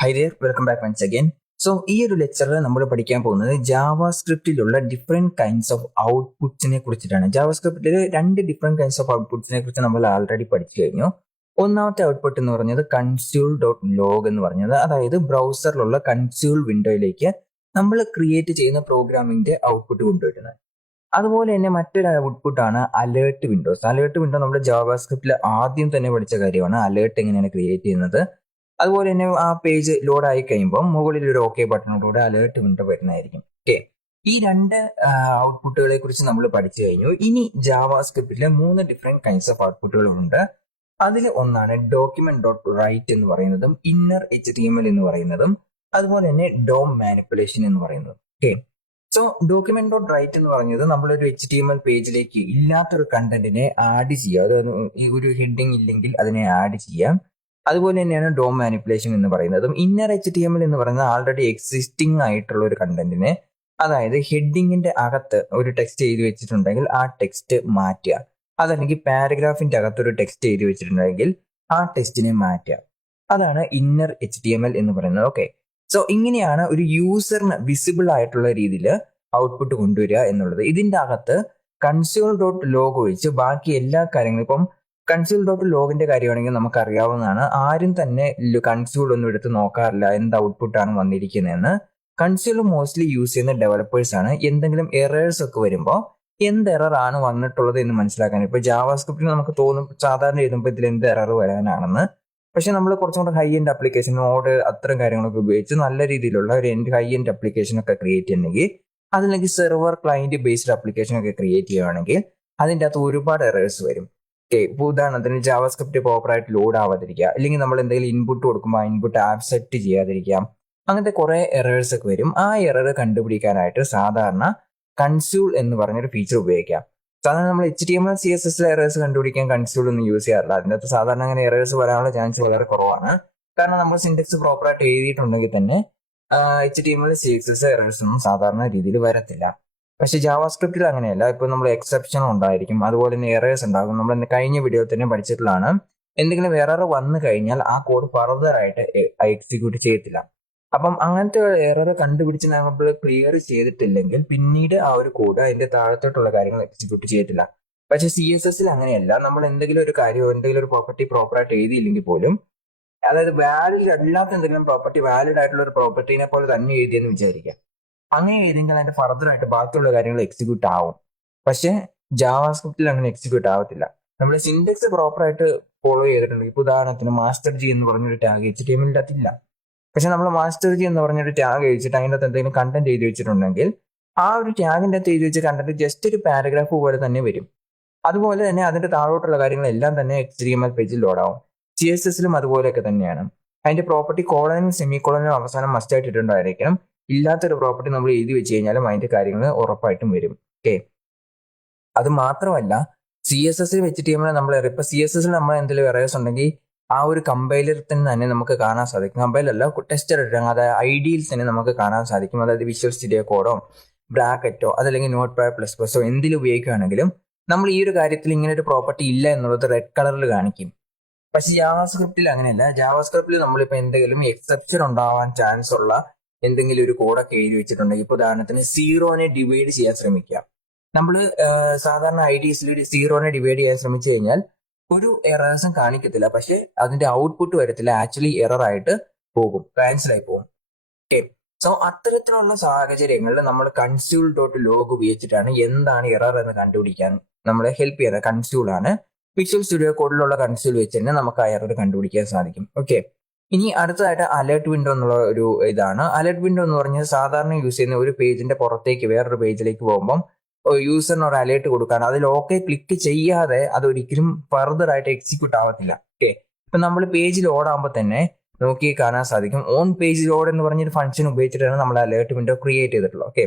High dear, welcome back once again. So ഈ ഒരു ലെക്ചറിൽ നമ്മൾ പഠിക്കാൻ പോകുന്നത് ജാവാ സ്ക്രിപ്റ്റിലുള്ള ഡിഫറെന്റ് കൈൻഡ്സ് ഓഫ് ഔട്ട്പുട്ട്സിനെ കുറിച്ചിട്ടാണ്. ജാവാ സ്ക്രിപ്റ്റിൽ രണ്ട് ഡിഫറെന്റ് കൈൻഡ്സ് ഓഫ് ഔട്ട്പുട്ട്സിനെ കുറിച്ച് നമ്മൾ ആൾറെഡി പഠിച്ചു കഴിഞ്ഞു. ഒന്നാമത്തെ ഔട്ട്പുട്ട് എന്ന് പറഞ്ഞത് കൺസ്യൂൾ ഡോട്ട് ലോഗ് എന്ന് പറഞ്ഞത്, അതായത് ബ്രൗസറിലുള്ള കൺസ്യൂൾ വിൻഡോയിലേക്ക് നമ്മൾ ക്രിയേറ്റ് ചെയ്യുന്ന പ്രോഗ്രാമിന്റെ ഔട്ട്പുട്ട് കൊണ്ടുവരുന്നത്. അതുപോലെ തന്നെ മറ്റൊരു ഔട്ട്പുട്ടാണ് അലേർട്ട് വിൻഡോസ്. അലേർട്ട് വിൻഡോ നമ്മൾ ജാവാ സ്ക്രിപ്റ്റിൽ ആദ്യം തന്നെ പഠിച്ച കാര്യമാണ്. അലേർട്ട് എങ്ങനെയാണ് ക്രിയേറ്റ് ചെയ്യുന്നത്. അതുപോലെ തന്നെ ആ പേജ് ലോഡ് ആയി കഴിയുമ്പോൾ മുകളിൽ ഒരു ഓക്കെ ബട്ടണോടുകൂടെ അലേർട്ട് വിൻഡോ വരുന്നതായിരിക്കും. ഓക്കെ, ഈ രണ്ട് ഔട്ട്പുട്ടുകളെ കുറിച്ച് നമ്മൾ പഠിച്ചു കഴിഞ്ഞു. ഇനി ജാവാ സ്ക്രിപ്റ്റിലെ 3 ഡിഫറെന്റ് കൈൻഡ്സ് ഓഫ് ഔട്ട്പുട്ടുകളുണ്ട്. അതിൽ ഒന്നാണ് ഡോക്യുമെന്റ് ഡോട്ട് റൈറ്റ് എന്ന് പറയുന്നതും ഇന്നർ HTML എന്ന് പറയുന്നതും അതുപോലെ തന്നെ ഡോം മാനിപ്പുലേഷൻ എന്ന് പറയുന്നതും. Okay, so document dot write എന്ന് പറഞ്ഞത് നമ്മളൊരു HTML പേജിലേക്ക് ഇല്ലാത്തൊരു കണ്ടന്റിനെ ആഡ് ചെയ്യുക. അതായത് ഒരു ഹെഡിങ് ഇല്ലെങ്കിൽ അതിനെ ആഡ് ചെയ്യാം. അതുപോലെ തന്നെയാണ് ഡോം മാനിപ്പുലേഷൻ എന്ന് പറയുന്നതും. ഇന്നർ HTML എന്ന് പറയുന്നത് ആൾറെഡി എക്സിസ്റ്റിംഗ് ആയിട്ടുള്ള ഒരു കണ്ടന്റിനെ, അതായത് ഹെഡിങ്ങിന്റെ അകത്ത് ഒരു ടെക്സ്റ്റ് എഴുതി വെച്ചിട്ടുണ്ടെങ്കിൽ ആ ടെക്സ്റ്റ് മാറ്റുക. അതല്ലെങ്കിൽ പാരഗ്രാഫിന്റെ അകത്ത് ഒരു ടെക്സ്റ്റ് എഴുതി വെച്ചിട്ടുണ്ടെങ്കിൽ ആ ടെക്സ്റ്റിനെ മാറ്റുക. അതാണ് ഇന്നർ HTML എന്ന് പറയുന്നത്. ഓക്കെ, സോ ഇങ്ങനെയാണ് ഒരു യൂസറിന് വിസിബിൾ ആയിട്ടുള്ള രീതിയിൽ ഔട്ട്പുട്ട് കൊണ്ടുവരിക എന്നുള്ളത്. ഇതിന്റെ അകത്ത് കൺസ്യൂൾ ഡോട്ട് ലോഗ് ഒഴിച്ച് ബാക്കി എല്ലാ കാര്യങ്ങളും, ഇപ്പം കൺസ്യൂൾ ഡോട്ട് ലോഗിന്റെ കാര്യമാണെങ്കിൽ നമുക്ക് അറിയാവുന്നതാണ്. ആരും തന്നെ കൺസ്യൂൾ ഒന്നും എടുത്ത് നോക്കാറില്ല എന്ത് ഔട്ട്പുട്ടാണ് വന്നിരിക്കുന്നതെന്ന്. കൺസ്യൂൾ മോസ്റ്റ്ലി യൂസ് ചെയ്യുന്ന ഡെവലപ്പേഴ്സ് ആണ്. എന്തെങ്കിലും എറേഴ്സ് ഒക്കെ വരുമ്പോൾ എന്ത് എറർ ആണ് വന്നിട്ടുള്ളത് എന്ന് മനസ്സിലാക്കാൻ. ഇപ്പൊ ജാവാ സ്ക്രിപ്റ്റിൽ നമുക്ക് തോന്നും സാധാരണ എഴുതുമ്പോൾ ഇതിൽ എന്ത് എറർ വരാനാണെന്ന്. പക്ഷെ നമ്മൾ കുറച്ചും കൂടെ ഹൈ എൻഡ് അപ്ലിക്കേഷൻ, നോഡ്, അത്തരം കാര്യങ്ങളൊക്കെ ഉപയോഗിച്ച് നല്ല രീതിയിലുള്ള ഒരു ഹൈ എൻഡ് അപ്ലിക്കേഷൻ ഒക്കെ ക്രിയേറ്റ് ചെയ്യണമെങ്കിൽ, അതില്ലെങ്കിൽ സെർവർ ക്ലയന്റ് ബേസ്ഡ് അപ്ലിക്കേഷൻ ഒക്കെ ക്രിയേറ്റ് ചെയ്യുകയാണെങ്കിൽ അതിൻ്റെ അകത്ത് ഒരുപാട് എറേഴ്സ് വരും. ഓക്കെ, ഇപ്പോൾ ഉദാഹരണത്തിന് ജാവാ സ്ക്രിപ്റ്റ് പ്രോപ്പറായിട്ട് ലോഡ് ആവാതിരിക്കുക, അല്ലെങ്കിൽ നമ്മൾ എന്തെങ്കിലും ഇൻപുട്ട് കൊടുക്കുമ്പോൾ ആ ഇൻപുട്ട് ആക്സെപ്റ്റ് ചെയ്യാതിരിക്കാം, അങ്ങനത്തെ കുറെ എറേഴ്സ് ഒക്കെ വരും. ആ എറർ കണ്ടുപിടിക്കാനായിട്ട് സാധാരണ കൺസ്യൂൾ എന്ന് പറഞ്ഞൊരു ഫീച്ചർ ഉപയോഗിക്കാം. സാധാരണ നമ്മൾ HTML CSS എറേഴ്സ് കണ്ടുപിടിക്കാൻ കൺസ്യൂൾ ഒന്നും യൂസ് ചെയ്യാറില്ല. അതിനകത്ത് സാധാരണ അങ്ങനെ എറേഴ്സ് വരാനുള്ള ചാൻസ് വളരെ കുറവാണ്. കാരണം നമ്മൾ സിൻടാക്സ് പ്രോപ്പറായിട്ട് എഴുതിയിട്ടുണ്ടെങ്കിൽ തന്നെ HTML CSS എറേഴ്സ് ഒന്നും സാധാരണ രീതിയിൽ വരത്തില്ല. പക്ഷെ ജാവാ സ്ക്രിപ്റ്റിൽ അങ്ങനെയല്ല. ഇപ്പൊ നമ്മൾ എക്സെപ്ഷൻ ഉണ്ടായിരിക്കും, അതുപോലെ തന്നെ എറേഴ്സ് ഉണ്ടാകും. നമ്മൾ കഴിഞ്ഞ വീഡിയോയിൽ തന്നെ പഠിച്ചിട്ടുള്ളതാണ്. എന്തെങ്കിലും എറർ വന്നു കഴിഞ്ഞാൽ ആ കോഡ് ഫർദർ ആയിട്ട് എക്സിക്യൂട്ട് ചെയ്യത്തില്ല. അപ്പം അങ്ങനത്തെ എറർ കണ്ടുപിടിച്ച് നമ്മൾ ക്ലിയർ ചെയ്തിട്ടില്ലെങ്കിൽ പിന്നീട് ആ ഒരു കോഡ് അതിന്റെ താഴത്തോട്ടുള്ള കാര്യങ്ങൾ എക്സിക്യൂട്ട് ചെയ്യത്തില്ല. പക്ഷെ CSSൽ അങ്ങനെയല്ല. നമ്മൾ എന്തെങ്കിലും ഒരു കാര്യം, എന്തെങ്കിലും ഒരു പ്രോപ്പർട്ടി പ്രോപ്പറായിട്ട് എഴുതിയില്ലെങ്കിൽ പോലും, അതായത് വാലിഡ് അല്ലാത്ത എന്തെങ്കിലും പ്രോപ്പർട്ടി വാലിഡ് ആയിട്ടുള്ള ഒരു പ്രോപ്പർട്ടിനെ പോലെ തന്നെ എഴുതിയെന്ന് വിചാരിക്കാം. അങ്ങനെ എഴുതിയെങ്കിൽ അതിന്റെ ഫർദർ ആയിട്ട് ബാക്കിയുള്ള കാര്യങ്ങൾ എക്സിക്യൂട്ട് ആവും. പക്ഷെ ജാവാ സ്ക്രിപ്റ്റിൽ അങ്ങനെ എക്സിക്യൂട്ട് ആവത്തില്ല. നമ്മൾ സിൻടാക്സ് പ്രോപ്പറായിട്ട് ഫോളോ ചെയ്തിട്ടുണ്ടെങ്കിൽ, ഇപ്പൊ ഉദാഹരണത്തിന് മാസ്റ്റർ ജി എന്ന് പറഞ്ഞൊരു ടാഗ് HTML ഇല്ല. പക്ഷെ നമ്മൾ മാസ്റ്റർ ജി എന്ന് പറഞ്ഞൊരു ടാഗ് എഴുതിച്ചിട്ട് അതിൻ്റെ അകത്ത് എന്തെങ്കിലും കണ്ടന്റ് എഴുതി വെച്ചിട്ടുണ്ടെങ്കിൽ ആ ഒരു ടാഗിന്റെ അകത്ത് എഴുതി വെച്ച കണ്ടന്റ് ജസ്റ്റ് ഒരു പാരഗ്രാഫ് പോലെ തന്നെ വരും. അതുപോലെ തന്നെ അതിന്റെ താഴോട്ടുള്ള കാര്യങ്ങളെല്ലാം തന്നെ HTML പേജിൽ ലോഡാവും. CSSലും അതുപോലെയൊക്കെ തന്നെയാണ്. അതിന്റെ പ്രോപ്പർട്ടി കോളനും സെമി കോളനും അവസാനം മസ്റ്റ് ആയിട്ട് ഇട്ടുണ്ടായിരിക്കണം. ഇല്ലാത്തൊരു പ്രോപ്പർട്ടി നമ്മൾ എഴുതി വെച്ച് കഴിഞ്ഞാലും അതിന്റെ കാര്യങ്ങൾ ഉറപ്പായിട്ടും വരും. ഓക്കെ, അത് മാത്രമല്ല CSSൽ HTML നമ്മൾ ഇപ്പൊ CSSൽ നമ്മൾ എന്തെങ്കിലും എറേഴ്സ് ഉണ്ടെങ്കിൽ ആ ഒരു കമ്പൈലർ തന്നെ നമുക്ക് കാണാൻ സാധിക്കും. കമ്പൈലല്ല, ടെസ്റ്റർ ഇട്ടാൽ അതായത് IDEയിൽ തന്നെ നമുക്ക് കാണാൻ സാധിക്കും. അതായത് വിഷ്വൽ സ്റ്റുഡിയോ കോഡോ ബ്രാക്കറ്റോ അതല്ലെങ്കിൽ നോട്ട് പാഡ് പ്ലസ് പ്ലസോ എന്തിലും ഉപയോഗിക്കുകയാണെങ്കിലും നമ്മൾ ഈ ഒരു കാര്യത്തിൽ ഇങ്ങനെ ഒരു പ്രോപ്പർട്ടി ഇല്ല എന്നുള്ളത് റെഡ് കളറിൽ കാണിക്കും. പക്ഷെ ജാവാ സ്ക്രിപ്റ്റിൽ അങ്ങനെയല്ല. ജാവാ സ്ക്രിപ്റ്റിൽ നമ്മളിപ്പോൾ എന്തെങ്കിലും എക്സെപ്ഷൻ ഉണ്ടാവാൻ ചാൻസ് ഉള്ള എന്തെങ്കിലും ഒരു കോഡൊക്കെ എഴുതി വെച്ചിട്ടുണ്ടെങ്കിൽ, ഇപ്പോൾ ഉദാഹരണത്തിന് സീറോനെ ഡിവൈഡ് ചെയ്യാൻ ശ്രമിക്കുക. നമ്മൾ സാധാരണ IDEസിൽ സീറോനെ ഡിവൈഡ് ചെയ്യാൻ ശ്രമിച്ചു കഴിഞ്ഞാൽ ഒരു എറേഴ്സും കാണിക്കത്തില്ല. പക്ഷെ അതിന്റെ ഔട്ട്പുട്ട് വരത്തില്ല, ആക്ച്വലി എറർ ആയിട്ട് പോകും, ക്യാൻസൽ ആയി പോകും. ഓക്കെ, സോ അത്തരത്തിലുള്ള സാഹചര്യങ്ങളിൽ നമ്മൾ കൺസ്യൂൾ ഡോട്ട് ലോഗ് ഉപയോഗിച്ചിട്ടാണ് എന്താണ് എറർ എന്ന് കണ്ടുപിടിക്കാൻ നമ്മളെ ഹെൽപ്പ് ചെയ്യുന്നത്. കൺസ്യൂൾ ആണ്. വിഷ്വൽ സ്റ്റുഡിയോ കോഡിലുള്ള കൺസ്യൂൾ വെച്ച് തന്നെ നമുക്ക് ആ എറർ കണ്ടുപിടിക്കാൻ സാധിക്കും. ഓക്കെ, ഇനി അടുത്തതായിട്ട് അലേർട്ട് വിൻഡോ എന്നുള്ള ഒരു ഇതാണ്. അലേർട്ട് വിൻഡോ എന്ന് പറഞ്ഞാൽ സാധാരണ യൂസ് ചെയ്യുന്ന ഒരു പേജിന്റെ പുറത്തേക്ക് വേറൊരു പേജിലേക്ക് പോകുമ്പോൾ യൂസറിന് ഒരു അലേർട്ട് കൊടുക്കാൻ, അതിൽ ഓക്കെ ക്ലിക്ക് ചെയ്യാതെ അതൊരിക്കലും ഫർദർ ആയിട്ട് എക്സിക്യൂട്ട് ആവത്തില്ല. ഓക്കെ, ഇപ്പൊ നമ്മൾ പേജ് ലോഡ് ആകുമ്പോൾ തന്നെ നോക്കി കാണാൻ സാധിക്കും ഓൺ പേജ് ലോഡ് എന്ന് പറഞ്ഞൊരു ഫംഗ്ഷൻ ഉപയോഗിച്ചിട്ടാണ് നമ്മൾ അലേർട്ട് വിൻഡോ ക്രിയേറ്റ് ചെയ്തിട്ടുള്ളത്. ഓക്കെ,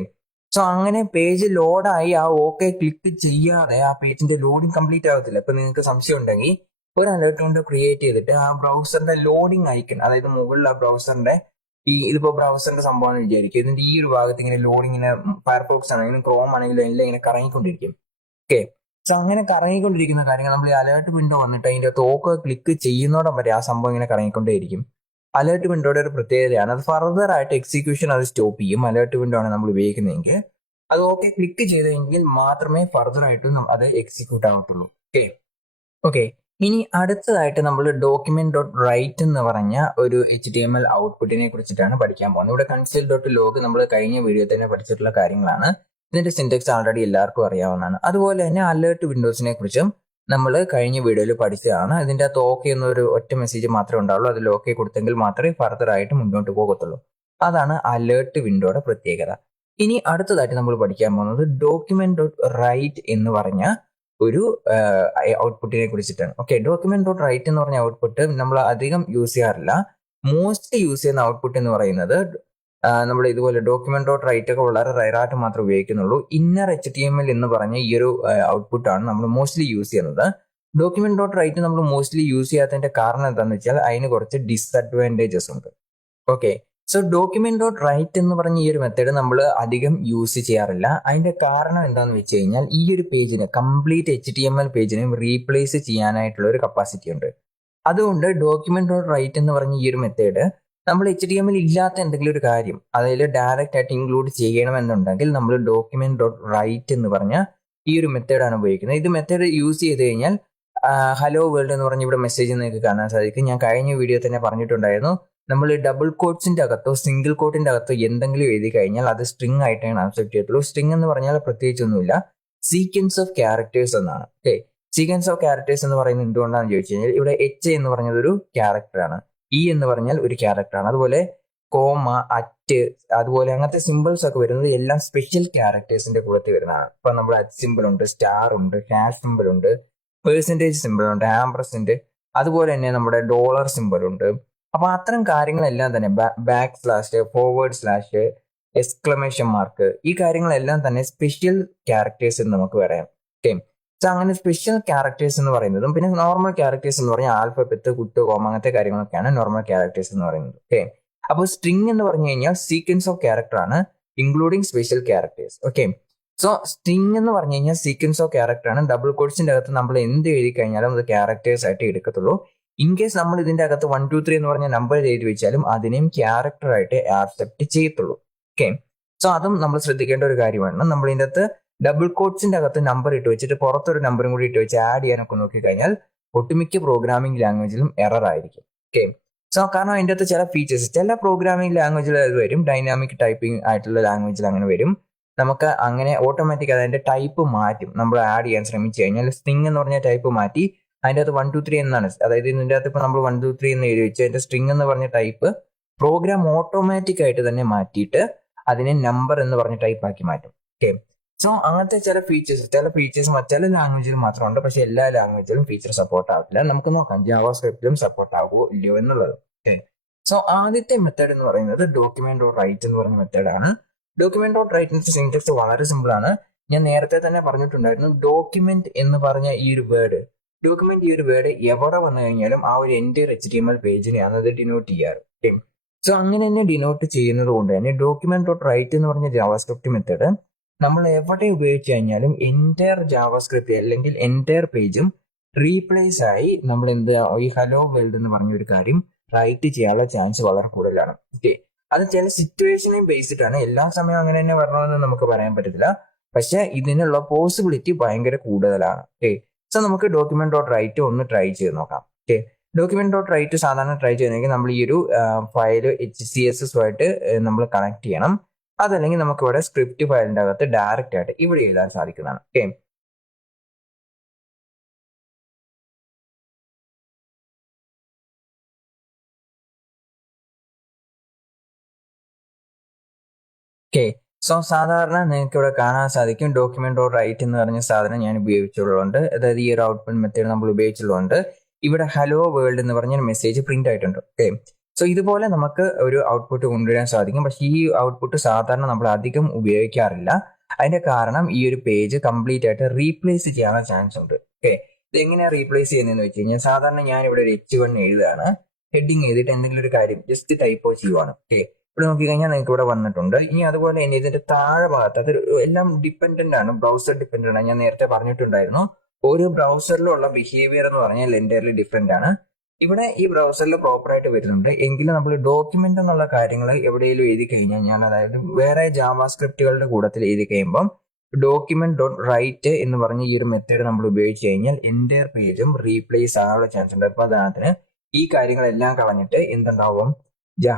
സോ അങ്ങനെ പേജ് ലോഡായി ആ ഓക്കെ ക്ലിക്ക് ചെയ്യാതെ ആ പേജിന്റെ ലോഡിങ് കംപ്ലീറ്റ് ആവത്തില്ല. ഇപ്പൊ നിങ്ങൾക്ക് സംശയം ഉണ്ടെങ്കിൽ ഒരു അലേർട്ട് വിൻഡോ ക്രിയേറ്റ് ചെയ്തിട്ട് ആ ബ്രൗസറിന്റെ ലോഡിങ് ഐക്കൺ, അതായത് മുകളിൽ ആ ബ്രൗസറിന്റെ ഇതിപ്പോ ബ്രൗസറിന്റെ സംഭവമാണ് വിചാരിക്കും. ഇതിന്റെ ഈ ഒരു ഭാഗത്ത് ഇങ്ങനെ ലോഡിങ്ങിന് ഫയർഫോക്സ് ആണെങ്കിലും ക്രോം ആണെങ്കിലും എല്ലാം ഇങ്ങനെ കറങ്ങിക്കൊണ്ടിരിക്കും. ഓക്കെ, സോ അങ്ങനെ കറങ്ങിക്കൊണ്ടിരിക്കുന്ന കാര്യങ്ങൾ നമ്മൾ ഈ അലേർട്ട് വിൻഡോ വന്നിട്ട് അതിന്റെ തോക്ക് ക്ലിക്ക് ചെയ്യുന്നോടം വരെ ആ സംഭവം ഇങ്ങനെ കറങ്ങിക്കൊണ്ടേയിരിക്കും. അലേർട്ട് വിൻഡോയുടെ ഒരു പ്രത്യേകതയാണ്. അത് ഫർദർ ആയിട്ട് എക്സിക്യൂഷൻ അത് സ്റ്റോപ്പ് ചെയ്യും. അലേർട്ട് വിൻഡോ ആണ് നമ്മൾ ഉപയോഗിക്കുന്നതെങ്കിൽ അത് ഓക്കെ ക്ലിക്ക് ചെയ്തെങ്കിൽ മാത്രമേ ഫർദർ ആയിട്ടും അത് എക്സിക്യൂട്ട് ആവത്തുള്ളൂ. ഓക്കെ. ഇനി അടുത്തതായിട്ട് നമ്മൾ ഡോക്യുമെന്റ് ഡോട്ട് റൈറ്റ് എന്ന് പറഞ്ഞ ഒരു HTML ഔട്ട്പുട്ടിനെ കുറിച്ചിട്ടാണ് പഠിക്കാൻ പോകുന്നത്. ഇവിടെ കൺസോൾ ഡോട്ട് ലോഗ് നമ്മൾ കഴിഞ്ഞ വീഡിയോ തന്നെ പഠിച്ചിട്ടുള്ള കാര്യങ്ങളാണ്. ഇതിന്റെ സിന്റക്സ് ആൾറെഡി എല്ലാവർക്കും അറിയാവുന്നതാണ്. അതുപോലെ തന്നെ അലേർട്ട് വിൻഡോസിനെ കുറിച്ചും നമ്മൾ കഴിഞ്ഞ വീഡിയോയിൽ പഠിച്ചതാണ്. ഇതിന്റെ അകത്ത് ഓക്കെ എന്നൊരു ഒറ്റ മെസ്സേജ് മാത്രമേ ഉണ്ടാവുള്ളൂ. അതിൽ ഓക്കെ കൊടുത്തെങ്കിൽ മാത്രമേ ഫർദർ ആയിട്ട് മുന്നോട്ട് പോകത്തുള്ളൂ. അതാണ് അലേർട്ട് വിൻഡോയുടെ പ്രത്യേകത. ഇനി അടുത്തതായിട്ട് നമ്മൾ പഠിക്കാൻ പോകുന്നത് ഡോക്യുമെന്റ് ഡോട്ട് റൈറ്റ് എന്ന് പറഞ്ഞ ഒരു ഔട്ട്പുട്ടിനെ കുറിച്ചിട്ടാണ്. ഓക്കെ, ഡോക്യുമെന്റ് ഡോട്ട് റൈറ്റ് എന്ന് പറഞ്ഞ ഔട്ട്പുട്ട് നമ്മൾ അധികം യൂസ് ചെയ്യാറില്ല. മോസ്റ്റ്ലി യൂസ് ചെയ്യുന്ന ഔട്ട്പുട്ട് എന്ന് പറയുന്നത് നമ്മൾ ഇതുപോലെ ഡോക്യുമെന്റ് ഡോട്ട് റൈറ്റ് ഒക്കെ വളരെ റയറായിട്ട് മാത്രമേ ഉപയോഗിക്കുന്നുള്ളൂ. ഇന്നർ HTML എന്ന് പറഞ്ഞ ഈ ഒരു ഔട്ട്പുട്ടാണ് നമ്മൾ മോസ്റ്റ്ലി യൂസ് ചെയ്യുന്നത്. ഡോക്യുമെന്റ് ഡോട്ട് റൈറ്റ് നമ്മൾ മോസ്റ്റ്ലി യൂസ് ചെയ്യാത്തതിന്റെ കാരണം എന്താണെന്ന് വെച്ചാൽ അതിന് കുറച്ച് ഡിസഡ്വാൻറ്റേജസ് ഉണ്ട്. Okay, so document dot write എന്ന് പറഞ്ഞ ഈ ഒരു മെത്തേഡ് നമ്മൾ അധികം യൂസ് ചെയ്യാറില്ല. അതിന്റെ കാരണം എന്താണെന്ന് വെച്ച് കഴിഞ്ഞാൽ ഈ ഒരു പേജിന് കംപ്ലീറ്റ് HTML പേജിനെയും റീപ്ലേസ് ചെയ്യാനായിട്ടുള്ള ഒരു കപ്പാസിറ്റി ഉണ്ട്. അതുകൊണ്ട് ഡോക്യുമെന്റ് ഡോട്ട് റൈറ്റ് എന്ന് പറഞ്ഞ ഈ ഒരു മെത്തേഡ് നമ്മൾ HTML ഇല്ലാത്ത എന്തെങ്കിലും ഒരു കാര്യം അതിൽ ഡയറക്റ്റ് ആയിട്ട് ഇൻക്ലൂഡ് ചെയ്യണമെന്നുണ്ടെങ്കിൽ നമ്മൾ ഡോക്യുമെന്റ് ഡോട്ട് റൈറ്റ് എന്ന് പറഞ്ഞ ഈ ഒരു മെത്തേഡാണ് ഉപയോഗിക്കുന്നത്. ഇത് മെത്തേഡ് യൂസ് ചെയ്ത് കഴിഞ്ഞാൽ ഹലോ വേൾഡ് എന്ന് പറഞ്ഞ ഇവിടെ മെസ്സേജ് നിങ്ങൾക്ക് കാണാൻ സാധിക്കും. ഞാൻ കഴിഞ്ഞ വീഡിയോ തന്നെ പറഞ്ഞിട്ടുണ്ടായിരുന്നു, നമ്മൾ ഡബിൾ കോട്ട്സിന്റെ അകത്തോ സിംഗിൾ കോട്ടിന്റെ അകത്തോ എന്തെങ്കിലും എഴുതി കഴിഞ്ഞാൽ അത് സ്ട്രിംഗ് ആയിട്ടാണ് ആക്സെപ്റ്റ് ചെയ്യത്തുള്ളൂ. സ്ട്രിംഗ് എന്ന് പറഞ്ഞാൽ പ്രത്യേകിച്ചൊന്നുമില്ല, സീക്വൻസ് ഓഫ് ക്യാരക്ടേഴ്സ് എന്നാണ്. ഓക്കെ, സീക്വൻസ് ഓഫ് ക്യാരക്ടേഴ്സ് എന്ന് പറയുന്നത് എന്തുകൊണ്ടാണെന്ന് ചോദിച്ചു കഴിഞ്ഞാൽ ഇവിടെ H എന്ന് പറഞ്ഞത് ഒരു ക്യാരക്ടറാണ്, E എന്ന് പറഞ്ഞാൽ ഒരു ക്യാരക്ടറാണ്, അതുപോലെ കോമ, അറ്റ്, അതുപോലെ അങ്ങനത്തെ സിമ്പിൾസ് ഒക്കെ വരുന്നത് എല്ലാം സ്പെഷ്യൽ ക്യാരക്ടേഴ്സിന്റെ കൂടത്തിൽ വരുന്നതാണ്. ഇപ്പൊ നമ്മൾ അറ്റ് സിമ്പിൾ ഉണ്ട്, സ്റ്റാർ ഉണ്ട്, ഹാഷ് സിമ്പിൾ ഉണ്ട്, പെർസെന്റേജ് സിമ്പിൾ ഉണ്ട്, ആംപർസെന്റ്, അതുപോലെ തന്നെ നമ്മുടെ ഡോളർ സിമ്പിൾ ഉണ്ട്. അപ്പൊ അത്തരം കാര്യങ്ങളെല്ലാം തന്നെ back slash, forward slash, exclamation mark, ഈ കാര്യങ്ങളെല്ലാം തന്നെ സ്പെഷ്യൽ ക്യാരക്ടേഴ്സ് എന്ന് നമുക്ക് പറയാം. ഓക്കെ, സോ അങ്ങനെ സ്പെഷ്യൽ ക്യാരക്ടേഴ്സ് എന്ന് പറയുന്നതും പിന്നെ നോർമൽ ക്യാരക്ടേഴ്സ് എന്ന് പറഞ്ഞാൽ ആൽഫബറ്റ്, കുട്ട്, കോമ അങ്ങനത്തെ കാര്യങ്ങളൊക്കെയാണ് നോർമൽ ക്യാരക്ടേഴ്സ് എന്ന് പറയുന്നത്. ഓക്കെ, അപ്പോൾ സ്ട്രിംഗ് എന്ന് പറഞ്ഞു കഴിഞ്ഞാൽ സീക്വൻസ് ഓഫ് ക്യാരക്ടർ ആണ് including special characters. Okay, so string എന്ന് പറഞ്ഞു കഴിഞ്ഞാൽ സീക്വൻസ് ഓഫ് ക്യാരക്ടർ ആണ്. ഡബിൾ കോട്ട്സിന്റെ അകത്ത് നമ്മൾ എന്ത് എഴുതി കഴിഞ്ഞാലും അത് ക്യാരക്ടേഴ്സ് ആയിട്ട് എടുക്കത്തുള്ളൂ. ഇൻ കേസ് നമ്മൾ ഇതിന്റെ അകത്ത് 1 2 3 എന്ന് പറഞ്ഞ നമ്പർ എഴുതി വെച്ചാലും അതിനെയും ക്യാരക്ടർ ആയിട്ട് ആക്സെപ്റ്റ് ചെയ്യത്തുള്ളൂ. ഓക്കെ, സോ അതും നമ്മൾ ശ്രദ്ധിക്കേണ്ട ഒരു കാര്യമാണ്. നമ്മൾ ഇതിന്റെ അകത്ത് ഡബിൾ കോട്ട്സിന്റെ അകത്ത് നമ്പർ ഇട്ട് വെച്ചിട്ട് പുറത്തൊരു നമ്പറും കൂടി ഇട്ട് വെച്ച് ആഡ് ചെയ്യാനൊക്കെ നോക്കിക്കഴിഞ്ഞാൽ ഒട്ടുമിക്ക പ്രോഗ്രാമിംഗ് ലാംഗ്വേജിലും എറർ ആയിരിക്കും. ഓക്കെ, സോ കാരണം അതിന്റെ അകത്ത് ചില ഫീച്ചേഴ്സ് ചില പ്രോഗ്രാമിംഗ് ലാംഗ്വേജിൽ അത് വരും, ഡൈനാമിക് ടൈപ്പിംഗ് ആയിട്ടുള്ള ലാംഗ്വേജിൽ അങ്ങനെ വരും. നമുക്ക് അങ്ങനെ ഓട്ടോമാറ്റിക് അതിന്റെ ടൈപ്പ് മാറ്റും. നമ്മൾ ആഡ് ചെയ്യാൻ ശ്രമിച്ചു കഴിഞ്ഞാൽ സ്ട്രിംഗ് എന്ന് പറഞ്ഞ ടൈപ്പ് മാറ്റി അതിന്റെ അകത്ത് 1 2 3 എന്നാണ്, അതായത് ഇതിന്റെ അകത്ത് ഇപ്പൊ നമ്മൾ 1 2 3 എന്ന് എഴുതി വെച്ച് അതിന്റെ സ്ട്രിംഗ് എന്ന് പറഞ്ഞ ടൈപ്പ് പ്രോഗ്രാം ഓട്ടോമാറ്റിക് ആയിട്ട് തന്നെ മാറ്റിയിട്ട് അതിനെ നമ്പർ എന്ന് പറഞ്ഞ ടൈപ്പ് ആക്കി മാറ്റും. ഓക്കെ, സോ അങ്ങനത്തെ ചില ഫീച്ചേഴ്സ് ചില ലാംഗ്വേജിൽ മാത്രമുണ്ട്, പക്ഷെ എല്ലാ ലാംഗ്വേജിലും ഫീച്ചർ സപ്പോർട്ട് ആവില്ല. നമുക്ക് നോക്കാം ജാവാസ്ക്രിപ്റ്റിലും സപ്പോർട്ട് ആകുമോ ഇല്ലയോ എന്നുള്ളത്. ഓക്കെ, സോ ആദ്യത്തെ മെത്തേഡ് എന്ന് പറയുന്നത് ഡോക്യുമെന്റ് ഡോട്ട് റൈറ്റ് എന്ന് പറഞ്ഞ മെത്തേഡാണ്. ഡോക്യുമെന്റ് ഡോട്ട് റൈറ്റിന്റെ സിന്റക്സ് വളരെ സിമ്പിൾ ആണ്. ഞാൻ നേരത്തെ തന്നെ പറഞ്ഞിട്ടുണ്ടായിരുന്നു, ഡോക്യുമെന്റ് എന്ന് പറഞ്ഞ ഈ ഒരു വേർഡ് എവിടെ വന്നു കഴിഞ്ഞാലും ആ ഒരു എൻറ്റയർ HTML പേജിനെയാണ് അത് ഡിനോട്ട് ചെയ്യാറ്. ഓക്കെ, സോ അങ്ങനെ തന്നെ ഡിനോട്ട് ചെയ്യുന്നത് കൊണ്ട് തന്നെ ഡോക്യുമെന്റ് ഡോട്ട് റൈറ്റ് എന്ന് പറഞ്ഞ ജാവാസ്ക്രിപ്റ്റ് മെത്തേഡ് നമ്മൾ എവിടെ ഉപയോഗിച്ച് കഴിഞ്ഞാലും എൻറ്റയർ ജാവാസ്ക്രിപ്റ്റ് അല്ലെങ്കിൽ എൻറ്റയർ പേജും റീപ്ലേസ് ആയി നമ്മൾ ഈ ഹലോ വേൾഡ് എന്ന് പറഞ്ഞ ഒരു കാര്യം റൈറ്റ് ചെയ്യാനുള്ള ചാൻസ് വളരെ കൂടുതലാണ്. ഓക്കെ, അത് ചില സിറ്റുവേഷനെ ബേസ്ഡ് ആണ്. എല്ലാ സമയവും അങ്ങനെ തന്നെ വരണമെന്ന് നമുക്ക് പറയാൻ പറ്റത്തില്ല, പക്ഷെ ഇതിനുള്ള പോസിബിലിറ്റി ഭയങ്കര കൂടുതലാണ്. ഓക്കെ, സോ നമുക്ക് ഡോക്യുമെന്റ് ഡോട്ട് റൈറ്റ് ഒന്ന് ട്രൈ ചെയ്ത് നോക്കാം. ഓക്കെ, ഡോക്യുമെന്റ് ഡോട്ട് റൈറ്റ് സാധാരണ ട്രൈ ചെയ്യണമെങ്കിൽ നമ്മൾ ഈ ഒരു ഫയല് HCSS ആയിട്ട് നമ്മൾ കണക്ട് ചെയ്യണം. അതല്ലെങ്കിൽ നമുക്ക് ഇവിടെ സ്ക്രിപ്റ്റ് ഫയലിന്റെ അകത്ത് ഡയറക്റ്റ് ആയിട്ട് ഇവിടെ എഴുതാൻ സാധിക്കുന്നതാണ്. ഓക്കെ, ഓക്കെ, സോ സാധാരണ നിങ്ങൾക്ക് ഇവിടെ കാണാൻ സാധിക്കും ഡോക്യുമെന്റ് ഡോട്ട് റൈറ്റ് എന്ന് പറഞ്ഞ സാധനം ഞാൻ ഉപയോഗിച്ചുള്ളതുകൊണ്ട്, അതായത് ഈ ഒരു ഔട്ട്പുട്ട് മെത്തേഡ് നമ്മൾ ഉപയോഗിച്ചുള്ളതുകൊണ്ട് ഇവിടെ ഹലോ വേൾഡ് എന്ന് പറഞ്ഞ മെസ്സേജ് പ്രിന്റ് ആയിട്ടുണ്ട്. ഓക്കെ, സോ ഇതുപോലെ നമുക്ക് ഒരു ഔട്ട്പുട്ട് കൊണ്ടുവരാൻ സാധിക്കും. പക്ഷേ ഈ ഔട്ട്പുട്ട് സാധാരണ നമ്മൾ അധികം ഉപയോഗിക്കാറില്ല. അതിന്റെ കാരണം ഈ ഒരു പേജ് കംപ്ലീറ്റ് ആയിട്ട് റീപ്ലേസ് ചെയ്യാനുള്ള ചാൻസ് ഉണ്ട്. ഓക്കെ, ഇത് എങ്ങനെയാണ് റീപ്ലേസ് ചെയ്യുന്നതെന്ന് വെച്ച് കഴിഞ്ഞാൽ സാധാരണ ഞാൻ ഇവിടെ ഒരു H1 എഴുതുകയാണ്, ഹെഡിങ് എഴുതിയിട്ട് എന്തെങ്കിലും ഒരു കാര്യം ജസ്റ്റ് ടൈപ്പോ ചെയ്യുവാണ്. ഓക്കെ, ഇവിടെ നോക്കിക്കഴിഞ്ഞാൽ നിങ്ങൾക്ക് ഇവിടെ വന്നിട്ടുണ്ട്. ഇനി അതുപോലെ തന്നെ ഇതിന്റെ താഴെ ഭാഗത്ത് അത് എല്ലാം ഡിപ്പെൻഡന്റ് ആണ്, ബ്രൗസർ ഡിപ്പെൻഡന്റ് ആണ്. ഞാൻ നേരത്തെ പറഞ്ഞിട്ടുണ്ടായിരുന്നു, ഓരോ ബ്രൗസറിലുള്ള ബിഹേവിയർ എന്ന് പറഞ്ഞാൽ എൻറ്റയർലി ഡിഫറെന്റ് ആണ്. ഇവിടെ ഈ ബ്രൗസറിൽ പ്രോപ്പർ ആയിട്ട് വരുന്നുണ്ട്. എങ്കിലും നമ്മൾ ഡോക്യുമെന്റ് എന്നുള്ള കാര്യങ്ങൾ എവിടെയെങ്കിലും എഴുതി കഴിഞ്ഞാൽ, അതായത് വേറെ ജാവാസ്ക്രിപ്റ്റുകളുടെ കൂട്ടത്തിൽ എഴുതി കഴിയുമ്പോൾ ഡോക്യുമെന്റ് ഡോട്ട് റൈറ്റ് എന്ന് പറഞ്ഞ ഈ ഒരു മെത്തേഡ് നമ്മൾ ഉപയോഗിച്ച് കഴിഞ്ഞാൽ എൻ്റെ പേജും റീപ്ലേസ് ആകാനുള്ള ചാൻസ് ഉണ്ട്. അപ്പൊ ഉദാഹരണത്തിന് ഈ കാര്യങ്ങളെല്ലാം കളഞ്ഞിട്ട് എന്തുണ്ടാവും,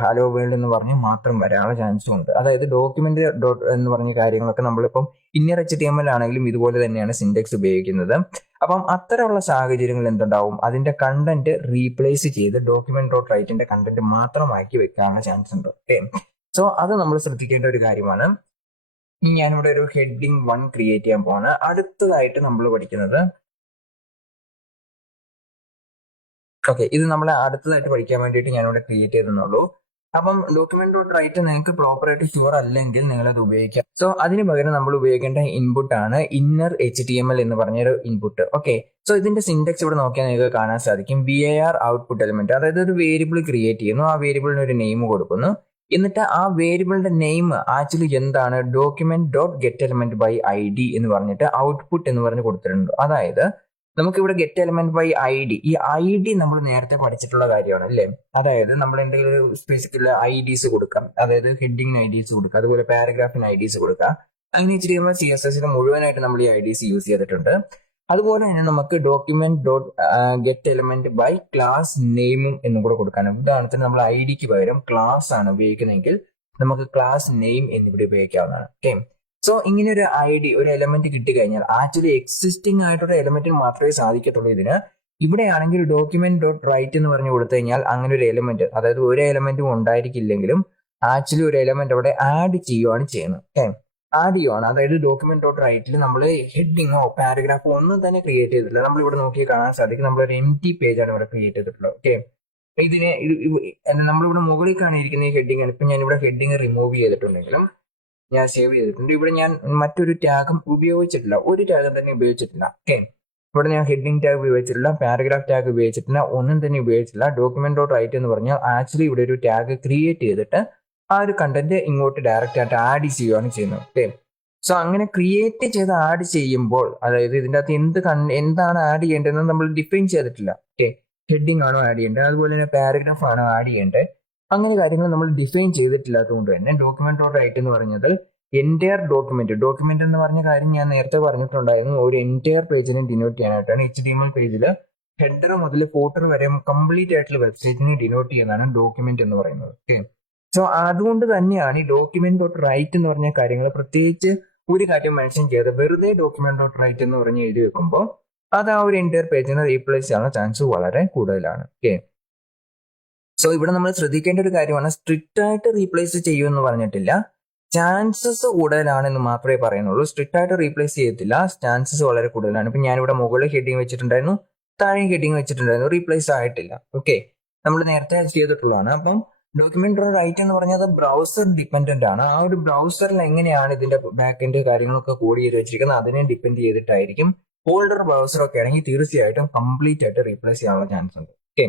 ഹലോ വേൾഡ് എന്ന് പറഞ്ഞ് മാത്രം വരാനുള്ള ചാൻസും ഉണ്ട്. അതായത് ഡോക്യുമെന്റ് ഡോട്ട് എന്ന് പറഞ്ഞ കാര്യങ്ങളൊക്കെ നമ്മളിപ്പം ഇന്നർ HTML ആണെങ്കിലും ഇതുപോലെ തന്നെയാണ് സിൻഡെക്സ് ഉപയോഗിക്കുന്നത്. അപ്പം അത്തരമുള്ള സാഹചര്യങ്ങൾ എന്തുണ്ടാവും, അതിന്റെ കണ്ടന്റ് റീപ്ലേസ് ചെയ്ത് ഡോക്യുമെന്റ് ഡോട്ട് റൈറ്റിന്റെ കണ്ടന്റ് മാത്രമാക്കി വെക്കാനുള്ള ചാൻസ് ഉണ്ട്. ഓക്കെ, സോ അത് നമ്മൾ ശ്രദ്ധിക്കേണ്ട ഒരു കാര്യമാണ്. ഇനി ഞാനിവിടെ ഒരു ഹെഡിങ് 1 ക്രിയേറ്റ് ചെയ്യാൻ പോവാണ്. അടുത്തതായിട്ട് നമ്മൾ പഠിക്കുന്നത്, ഓക്കെ, ഇത് നമ്മൾ അടുത്തതായിട്ട് പഠിക്കാൻ വേണ്ടിയിട്ട് ഞാനിവിടെ ക്രിയേറ്റ് ചെയ്തെന്നുള്ളൂ. അപ്പം ഡോക്യുമെന്റ് ഡോട്ട് റൈറ്റ് നിങ്ങൾക്ക് പ്രോപ്പർ ആയിട്ട് ഷുവർ അല്ലെങ്കിൽ നിങ്ങൾ അത് ഉപയോഗിക്കാം. സോ അതിന് പകരം നമ്മൾ ഉപയോഗിക്കേണ്ട ഇൻപുട്ട് ആണ് ഇന്നർ HTML എന്ന് പറഞ്ഞൊരു ഇൻപുട്ട്. ഓക്കെ, സോ ഇതിന്റെ സിൻഡെക്സ് ഇവിടെ നോക്കിയാൽ നിങ്ങൾക്ക് കാണാൻ സാധിക്കും. var ഔട്ട്പുട്ട് എലിമെന്റ്, അതായത് ഒരു വേരിയബിൾ ക്രിയേറ്റ് ചെയ്യുന്നു, ആ വേരിയബിളിന് ഒരു നെയിം കൊടുക്കുന്നു. എന്നിട്ട് ആ വേരിയബിളിന്റെ നെയിം ആക്ച്വലി എന്താണ്, document dot get element by ID എന്ന് പറഞ്ഞിട്ട് ഔട്ട്പുട്ട് എന്ന് പറഞ്ഞ് കൊടുത്തിട്ടുണ്ട്. അതായത് നമുക്കിവിടെ ഗെറ്റ് എലിമെന്റ് ബൈ ID, ഈ ID നമ്മൾ നേരത്തെ പഠിച്ചിട്ടുള്ള കാര്യമാണ് അല്ലേ. അതായത് നമ്മൾ എന്തെങ്കിലും ഒരു സ്പെസിഫിക് IDs കൊടുക്കാം, അതായത് ഹെഡിങ് IDs കൊടുക്കാം, അതുപോലെ പാരഗ്രാഫിന് IDs കൊടുക്കാം. അങ്ങനെ HTML CSS മുഴുവനായിട്ട് നമ്മൾ ഈ IDs യൂസ് ചെയ്തിട്ടുണ്ട്. അതുപോലെ തന്നെ നമുക്ക് document dot get element by class നെയിമും എന്നും കൂടെ കൊടുക്കാനും. ഉദാഹരണത്തിന് നമ്മൾ IDക്ക് പകരം ക്ലാസ് ആണ് ഉപയോഗിക്കുന്നതെങ്കിൽ നമുക്ക് ക്ലാസ് നെയിം എന്നിവിടെ ഉപയോഗിക്കാവുന്നതാണ്. ഓക്കെ, സോ ഇങ്ങനെ ഒരു ID, ഒരു എലമെന്റ് കിട്ടിക്കഴിഞ്ഞാൽ ആക്ച്വലി എക്സിസ്റ്റിംഗ് ആയിട്ടുള്ള എലമെന്റിന് മാത്രമേ സാധിക്കത്തുള്ളൂ ഇതിന്. ഇവിടെയാണെങ്കിൽ ഡോക്യുമെന്റ് ഡോട്ട് റൈറ്റ് എന്ന് പറഞ്ഞു കൊടുത്തു കഴിഞ്ഞാൽ അങ്ങനെ ഒരു എലമെന്റ്, അതായത് ഒരു എലമെന്റും ഉണ്ടായിരിക്കില്ലെങ്കിലും ആക്ച്വലി ഒരു എലമെന്റ് അവിടെ ആഡ് ചെയ്യുകയാണ് ചെയ്യുന്നത്. ഓക്കെ, ആഡ് ചെയ്യുവാണ്. അതായത് ഡോക്യുമെന്റ് ഡോട്ട് റൈറ്റിൽ നമ്മൾ ഹെഡിങ്ങോ പാരഗ്രാഫോ ഒന്നും തന്നെ ക്രിയേറ്റ് ചെയ്തിട്ടില്ല. നമ്മൾ ഇവിടെ നോക്കി കാണാൻ സാധിക്കും, നമ്മളൊരു empty പേജാണ് ഇവിടെ ക്രിയേറ്റ് ചെയ്തിട്ടുള്ളത്. ഓക്കെ, ഇതിനെ നമ്മളിവിടെ മുകളിൽ കാണിയിരിക്കുന്ന ഈ ഹെഡിങ് ആണ്. ഇപ്പൊ ഞാനിവിടെ ഹെഡിങ് റിമൂവ് ചെയ്തിട്ടുണ്ടെങ്കിലും ഞാൻ സേവ് ചെയ്തിട്ടുണ്ട്. ഇവിടെ ഞാൻ മറ്റൊരു ടാഗും ഉപയോഗിച്ചിട്ടില്ല, ഒരു ടാഗും തന്നെ ഉപയോഗിച്ചിട്ടില്ല. ഓക്കെ, ഇവിടെ ഞാൻ ഹെഡിങ് ടാഗ് ഉപയോഗിച്ചിട്ടില്ല, പാരഗ്രാഫ് ടാഗ് ഉപയോഗിച്ചിട്ടില്ല, ഒന്നും തന്നെ ഉപയോഗിച്ചിട്ടില്ല. ഡോക്യുമെന്റ് ഡോട്ട് റൈറ്റ് എന്ന് പറഞ്ഞാൽ ആക്ച്വലി ഇവിടെ ഒരു ടാഗ് ക്രിയേറ്റ് ചെയ്തിട്ട് ആ ഒരു കണ്ടന്റ് ഇങ്ങോട്ട് ഡയറക്റ്റ് ആയിട്ട് ആഡ് ചെയ്യുകയാണ് ചെയ്യുന്നത്. ഓക്കെ, സോ അങ്ങനെ ക്രിയേറ്റ് ചെയ്ത് ആഡ് ചെയ്യുമ്പോൾ, അതായത് ഇതിൻ്റെ അകത്ത് എന്താണ് ആഡ് ചെയ്യേണ്ടതെന്ന് നമ്മൾ ഡിഫൈൻ ചെയ്തിട്ടില്ല. ഓക്കെ, ഹെഡിങ് ആണോ ആഡ് ചെയ്യേണ്ടത്, അതുപോലെ തന്നെ പാരഗ്രാഫ് ആണോ ആഡ് ചെയ്യേണ്ടത്, അങ്ങനെ കാര്യങ്ങൾ നമ്മൾ ഡിഫൈൻ ചെയ്തിട്ടില്ലാത്തതുകൊണ്ട് തന്നെ ഡോക്യുമെന്റ് ഡോട്ട് റൈറ്റ് എന്ന് പറഞ്ഞത് എൻറ്റയർ ഡോക്യുമെന്റ് എന്ന് പറഞ്ഞ കാര്യം ഞാൻ നേരത്തെ പറഞ്ഞിട്ടുണ്ടായിരുന്നു. ഒരു എൻറ്റയർ പേജിനെ ഡിനോട്ട് ചെയ്യാനായിട്ടാണ്. HTML പേജിൽ ഹെഡർ മുതൽ ഫൂട്ടർ വരെ കംപ്ലീറ്റ് ആയിട്ടുള്ള വെബ്സൈറ്റിനെ ഡിനോട്ട് ചെയ്യുന്നതാണ് ഡോക്യുമെന്റ് എന്ന് പറയുന്നത്. ഓക്കെ, സോ അതുകൊണ്ട് തന്നെയാണ് ഈ ഡോക്യുമെന്റ് ഡോട്ട് റൈറ്റ് എന്ന് പറഞ്ഞ കാര്യങ്ങൾ പ്രത്യേകിച്ച് ഒരു കാര്യം മെൻഷൻ ചെയ്ത് വെറുതെ ഡോക്യുമെന്റ് ഡോട്ട് റൈറ്റ് എന്ന് പറഞ്ഞ് എഴുതി വെക്കുമ്പോൾ അത് ആ ഒരു എൻറ്റയർ പേജിനെ റീപ്ലേസ് ചെയ്യാനുള്ള ചാൻസ് വളരെ കൂടുതലാണ്. ഓക്കെ, സോ ഇവിടെ നമ്മൾ ശ്രദ്ധിക്കേണ്ട ഒരു കാര്യമാണ്, സ്ട്രിക്റ്റ് ആയിട്ട് റീപ്ലേസ് ചെയ്യുമെന്ന് പറഞ്ഞിട്ടില്ല, ചാൻസസ് കൂടുതലാണെന്ന് മാത്രമേ പറയുന്നുള്ളൂ. സ്ട്രിക്റ്റ് ആയിട്ട് റീപ്ലേസ് ചെയ്യത്തില്ല, ചാൻസസ് വളരെ കൂടുതലാണ്. ഇപ്പൊ ഞാനിവിടെ മുകളിൽ ഹെഡിങ് വെച്ചിട്ടുണ്ടായിരുന്നു, താഴെ ഹെഡിങ് വെച്ചിട്ടുണ്ടായിരുന്നു, റീപ്ലേസ് ആയിട്ടില്ല. ഓക്കെ, നമ്മൾ നേരത്തെ ചെയ്തിട്ടുള്ളതാണ്. അപ്പം ഡോക്യുമെന്റ് ഡോട്ട് റൈറ്റ് എന്ന് പറഞ്ഞാൽ ബ്രൗസർ ഡിപ്പെൻഡന്റ് ആണ്. ആ ഒരു ബ്രൗസറിൽ എങ്ങനെയാണ് ഇതിന്റെ ബാക്ക് എൻഡ് കാര്യങ്ങളൊക്കെ കോഡ് ചെയ്ത് വെച്ചിരിക്കുന്നത് അതിനെ ഡിപ്പെൻഡ് ചെയ്തിട്ടായിരിക്കും. ഓൾഡർ ബ്രൗസർ ഒക്കെ ആണെങ്കിൽ തീർച്ചയായിട്ടും കംപ്ലീറ്റ് ആയിട്ട് റീപ്ലേസ് ചെയ്യാനുള്ള ചാൻസ് ഉണ്ട്. ഓക്കെ,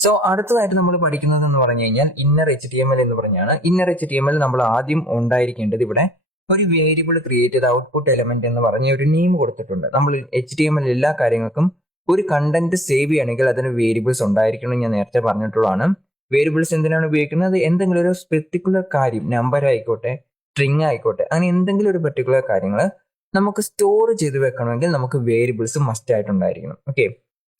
സോ അടുത്തതായിട്ട് നമ്മൾ പഠിക്കുന്നത് എന്ന് പറഞ്ഞു കഴിഞ്ഞാൽ ഇന്നർ HTML എന്ന് പറഞ്ഞാണ്. ഇന്നർ HTML നമ്മൾ ആദ്യം ഉണ്ടായിരിക്കേണ്ടത് ഇവിടെ ഒരു വേരിയബിൾ ക്രിയേറ്റ് ചെയ്ത ഔട്ട്പുട്ട് എലമെന്റ് എന്ന് പറഞ്ഞ ഒരു നെയിം കൊടുത്തിട്ടുണ്ട്. നമ്മൾ HTML എല്ലാ കാര്യങ്ങൾക്കും ഒരു കണ്ടന്റ് സേവ് ചെയ്യണമെങ്കിൽ അതിന് വേരിയബിൾസ് ഉണ്ടായിരിക്കണം. ഞാൻ നേരത്തെ പറഞ്ഞിട്ടുള്ളതാണ്. വേരിയബിൾസ് എന്തിനാണ് ഉപയോഗിക്കുന്നത്, എന്തെങ്കിലും ഒരു പെർട്ടിക്കുലർ കാര്യം, നമ്പർ ആയിക്കോട്ടെ, സ്ട്രിങ് ആയിക്കോട്ടെ, അങ്ങനെ എന്തെങ്കിലും ഒരു പെർട്ടിക്കുലർ കാര്യങ്ങൾ നമുക്ക് സ്റ്റോർ ചെയ്ത് വെക്കണമെങ്കിൽ നമുക്ക് വേരിയബിൾസ് മസ്റ്റ് ആയിട്ടുണ്ടായിരിക്കണം. ഓക്കെ,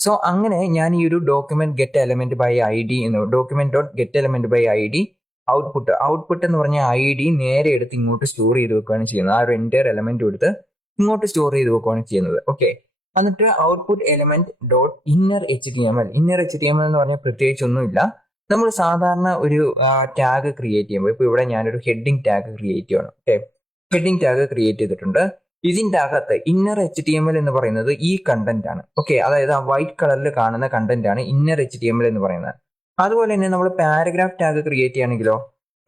സോ അങ്ങനെ ഞാൻ ഈ ഒരു document get element by ID എന്ന് document dot get element by ID output എന്ന് പറഞ്ഞ ID നേരെ എടുത്ത് ഇങ്ങോട്ട് സ്റ്റോർ ചെയ്ത് വെക്കുകയാണ് ചെയ്യുന്നത്. ആ ഒരു എൻറ്റയർ എലമെന്റ് എടുത്ത് ഇങ്ങോട്ട് സ്റ്റോർ ചെയ്ത് വെക്കുകയാണ് ചെയ്യുന്നത്. ഓക്കെ, എന്നിട്ട് output element dot inner HTML എന്ന് പറഞ്ഞാൽ പ്രത്യേകിച്ച് ഒന്നുമില്ല. നമ്മൾ സാധാരണ ഒരു ടാഗ് ക്രിയേറ്റ് ചെയ്യുമ്പോൾ, ഇപ്പൊ ഇവിടെ ഞാനൊരു ഹെഡിങ് ടാഗ് ക്രിയേറ്റ് ചെയ്യണം. ഓക്കെ, ഹെഡിങ് ടാഗ് ക്രിയേറ്റ് ചെയ്തിട്ടുണ്ട്. ഇതിന്റെ അകത്ത് ഇന്നർ HTML എന്ന് പറയുന്നത് ഈ കണ്ടന്റ് ആണ്. ഓക്കെ, അതായത് ആ വൈറ്റ് കളറിൽ കാണുന്ന കണ്ടന്റ് ആണ് ഇന്നർ HTML എന്ന് പറയുന്നത്. അതുപോലെ തന്നെ നമ്മൾ പാരഗ്രാഫ് ടാഗ് ക്രിയേറ്റ് ചെയ്യുകയാണെങ്കിലോ,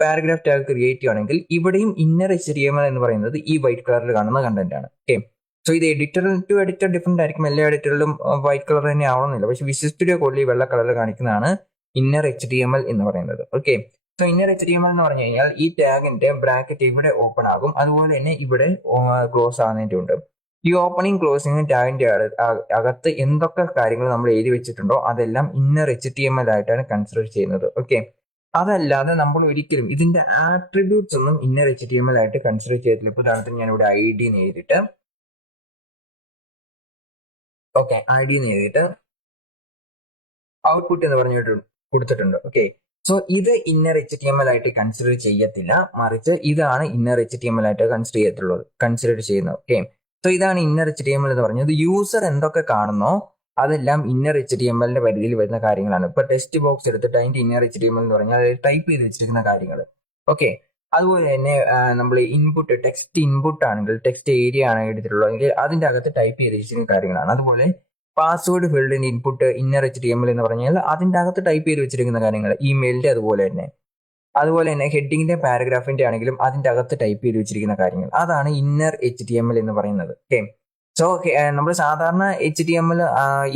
പാരഗ്രാഫ് ടാഗ് ക്രിയേറ്റ് ചെയ്യുകയാണെങ്കിൽ ഇവിടെയും ഇന്നർ HTML എന്ന് പറയുന്നത് ഈ വൈറ്റ് കളറിൽ കാണുന്ന കണ്ടന്റ് ആണ്. ഓക്കെ, സോ ഇത് എഡിറ്റർ ടു എഡിറ്റർ ഡിഫറെന്റ് ആയിരിക്കും. എല്ലാ എഡിറ്ററിലും വൈറ്റ് കളർ തന്നെ ആവണമെന്നില്ല. പക്ഷെ വിഷ്വൽ സ്റ്റുഡിയോ കോഡിൽ വെള്ള കളറിൽ കാണിക്കുന്നതാണ് ഇന്നർ HTML എന്ന് പറയുന്നത്. ഓക്കെ, സോ ഇന്നർ HTML എന്ന് പറഞ്ഞു കഴിഞ്ഞാൽ ഈ ടാഗിന്റെ ബ്രാക്കറ്റ് ഇവിടെ ഓപ്പൺ ആകും, അതുപോലെ തന്നെ ഇവിടെ ക്ലോസ് ആകുന്നതിന്റെ ഉണ്ട്. ഈ ഓപ്പണിംഗ് ക്ലോസിംഗ് ടാഗിന്റെ അകത്ത് എന്തൊക്കെ കാര്യങ്ങൾ നമ്മൾ എഴുതി വെച്ചിട്ടുണ്ടോ അതെല്ലാം ഇന്നർ HTML ആയിട്ടാണ് കൺസിഡർ ചെയ്യുന്നത്. ഓക്കെ, അതല്ലാതെ നമ്മൾ ഒരിക്കലും ഇതിന്റെ ആട്രിബ്യൂട്ട്സ് ഒന്നും ഇന്നർ HTML ആയിട്ട് കൺസിഡർ ചെയ്തിട്ടില്ല. ഇപ്പൊ ഉദാഹരണത്തിന് ഞാൻ ഇവിടെ ID എന്ന് എഴുതിയിട്ട് ID എന്ന് എഴുതിയിട്ട് ഔട്ട്പുട്ട് എന്ന് പറഞ്ഞിട്ട് കൊടുത്തിട്ടുണ്ട്. ഓക്കെ, സോ ഇത് ഇന്നർ HTML ആയിട്ട് കൺസിഡർ ചെയ്യത്തില്ല, മറിച്ച് ഇതാണ് ഇന്നർ HTML ആയിട്ട് കൺസിഡർ ചെയ്യുന്നത്. ഓക്കെ, സോ ഇതാണ് ഇന്നർ HTML എന്ന് പറഞ്ഞത്. യൂസർ എന്തൊക്കെ കാണുന്നോ അതെല്ലാം ഇന്നർ HTML പരിധിയിൽ വരുന്ന കാര്യങ്ങളാണ്. ഇപ്പൊ ടെക്സ്റ്റ് ബോക്സ് എടുത്തിട്ട് അതിന്റെ ഇന്നർ HTML എന്ന് പറഞ്ഞാൽ അത് ടൈപ്പ് ചെയ്ത് വെച്ചിരിക്കുന്ന കാര്യങ്ങൾ. ഓക്കെ, അതുപോലെ തന്നെ നമ്മൾ ടെക്സ്റ്റ് ഇൻപുട്ട് ആണെങ്കിൽ, ടെക്സ്റ്റ് ഏരിയ ആണ് എടുത്തിട്ടുള്ളതെങ്കിൽ അതിന്റെ അകത്ത് ടൈപ്പ് ചെയ്ത് വെച്ചിരിക്കുന്ന കാര്യങ്ങളാണ്. അതുപോലെ password field in input inner HTML എന്ന് പറഞ്ഞാൽ അതിന്റെ അകത്ത് ടൈപ്പ് ചെയ്ത് വെച്ചിരിക്കുന്ന കാര്യങ്ങൾ, ഇമെയിലിന്റെ അതുപോലെ തന്നെ ഹെഡിങ്ങിന്റെ പാരഗ്രാഫിന്റെ ആണെങ്കിലും അതിന്റെ അകത്ത് ടൈപ്പ് ചെയ്ത് വെച്ചിരിക്കുന്ന കാര്യങ്ങൾ, അതാണ് ഇന്നർ HTML എന്ന് പറയുന്നത്. ഓക്കെ, സോ നമ്മൾ സാധാരണ HTML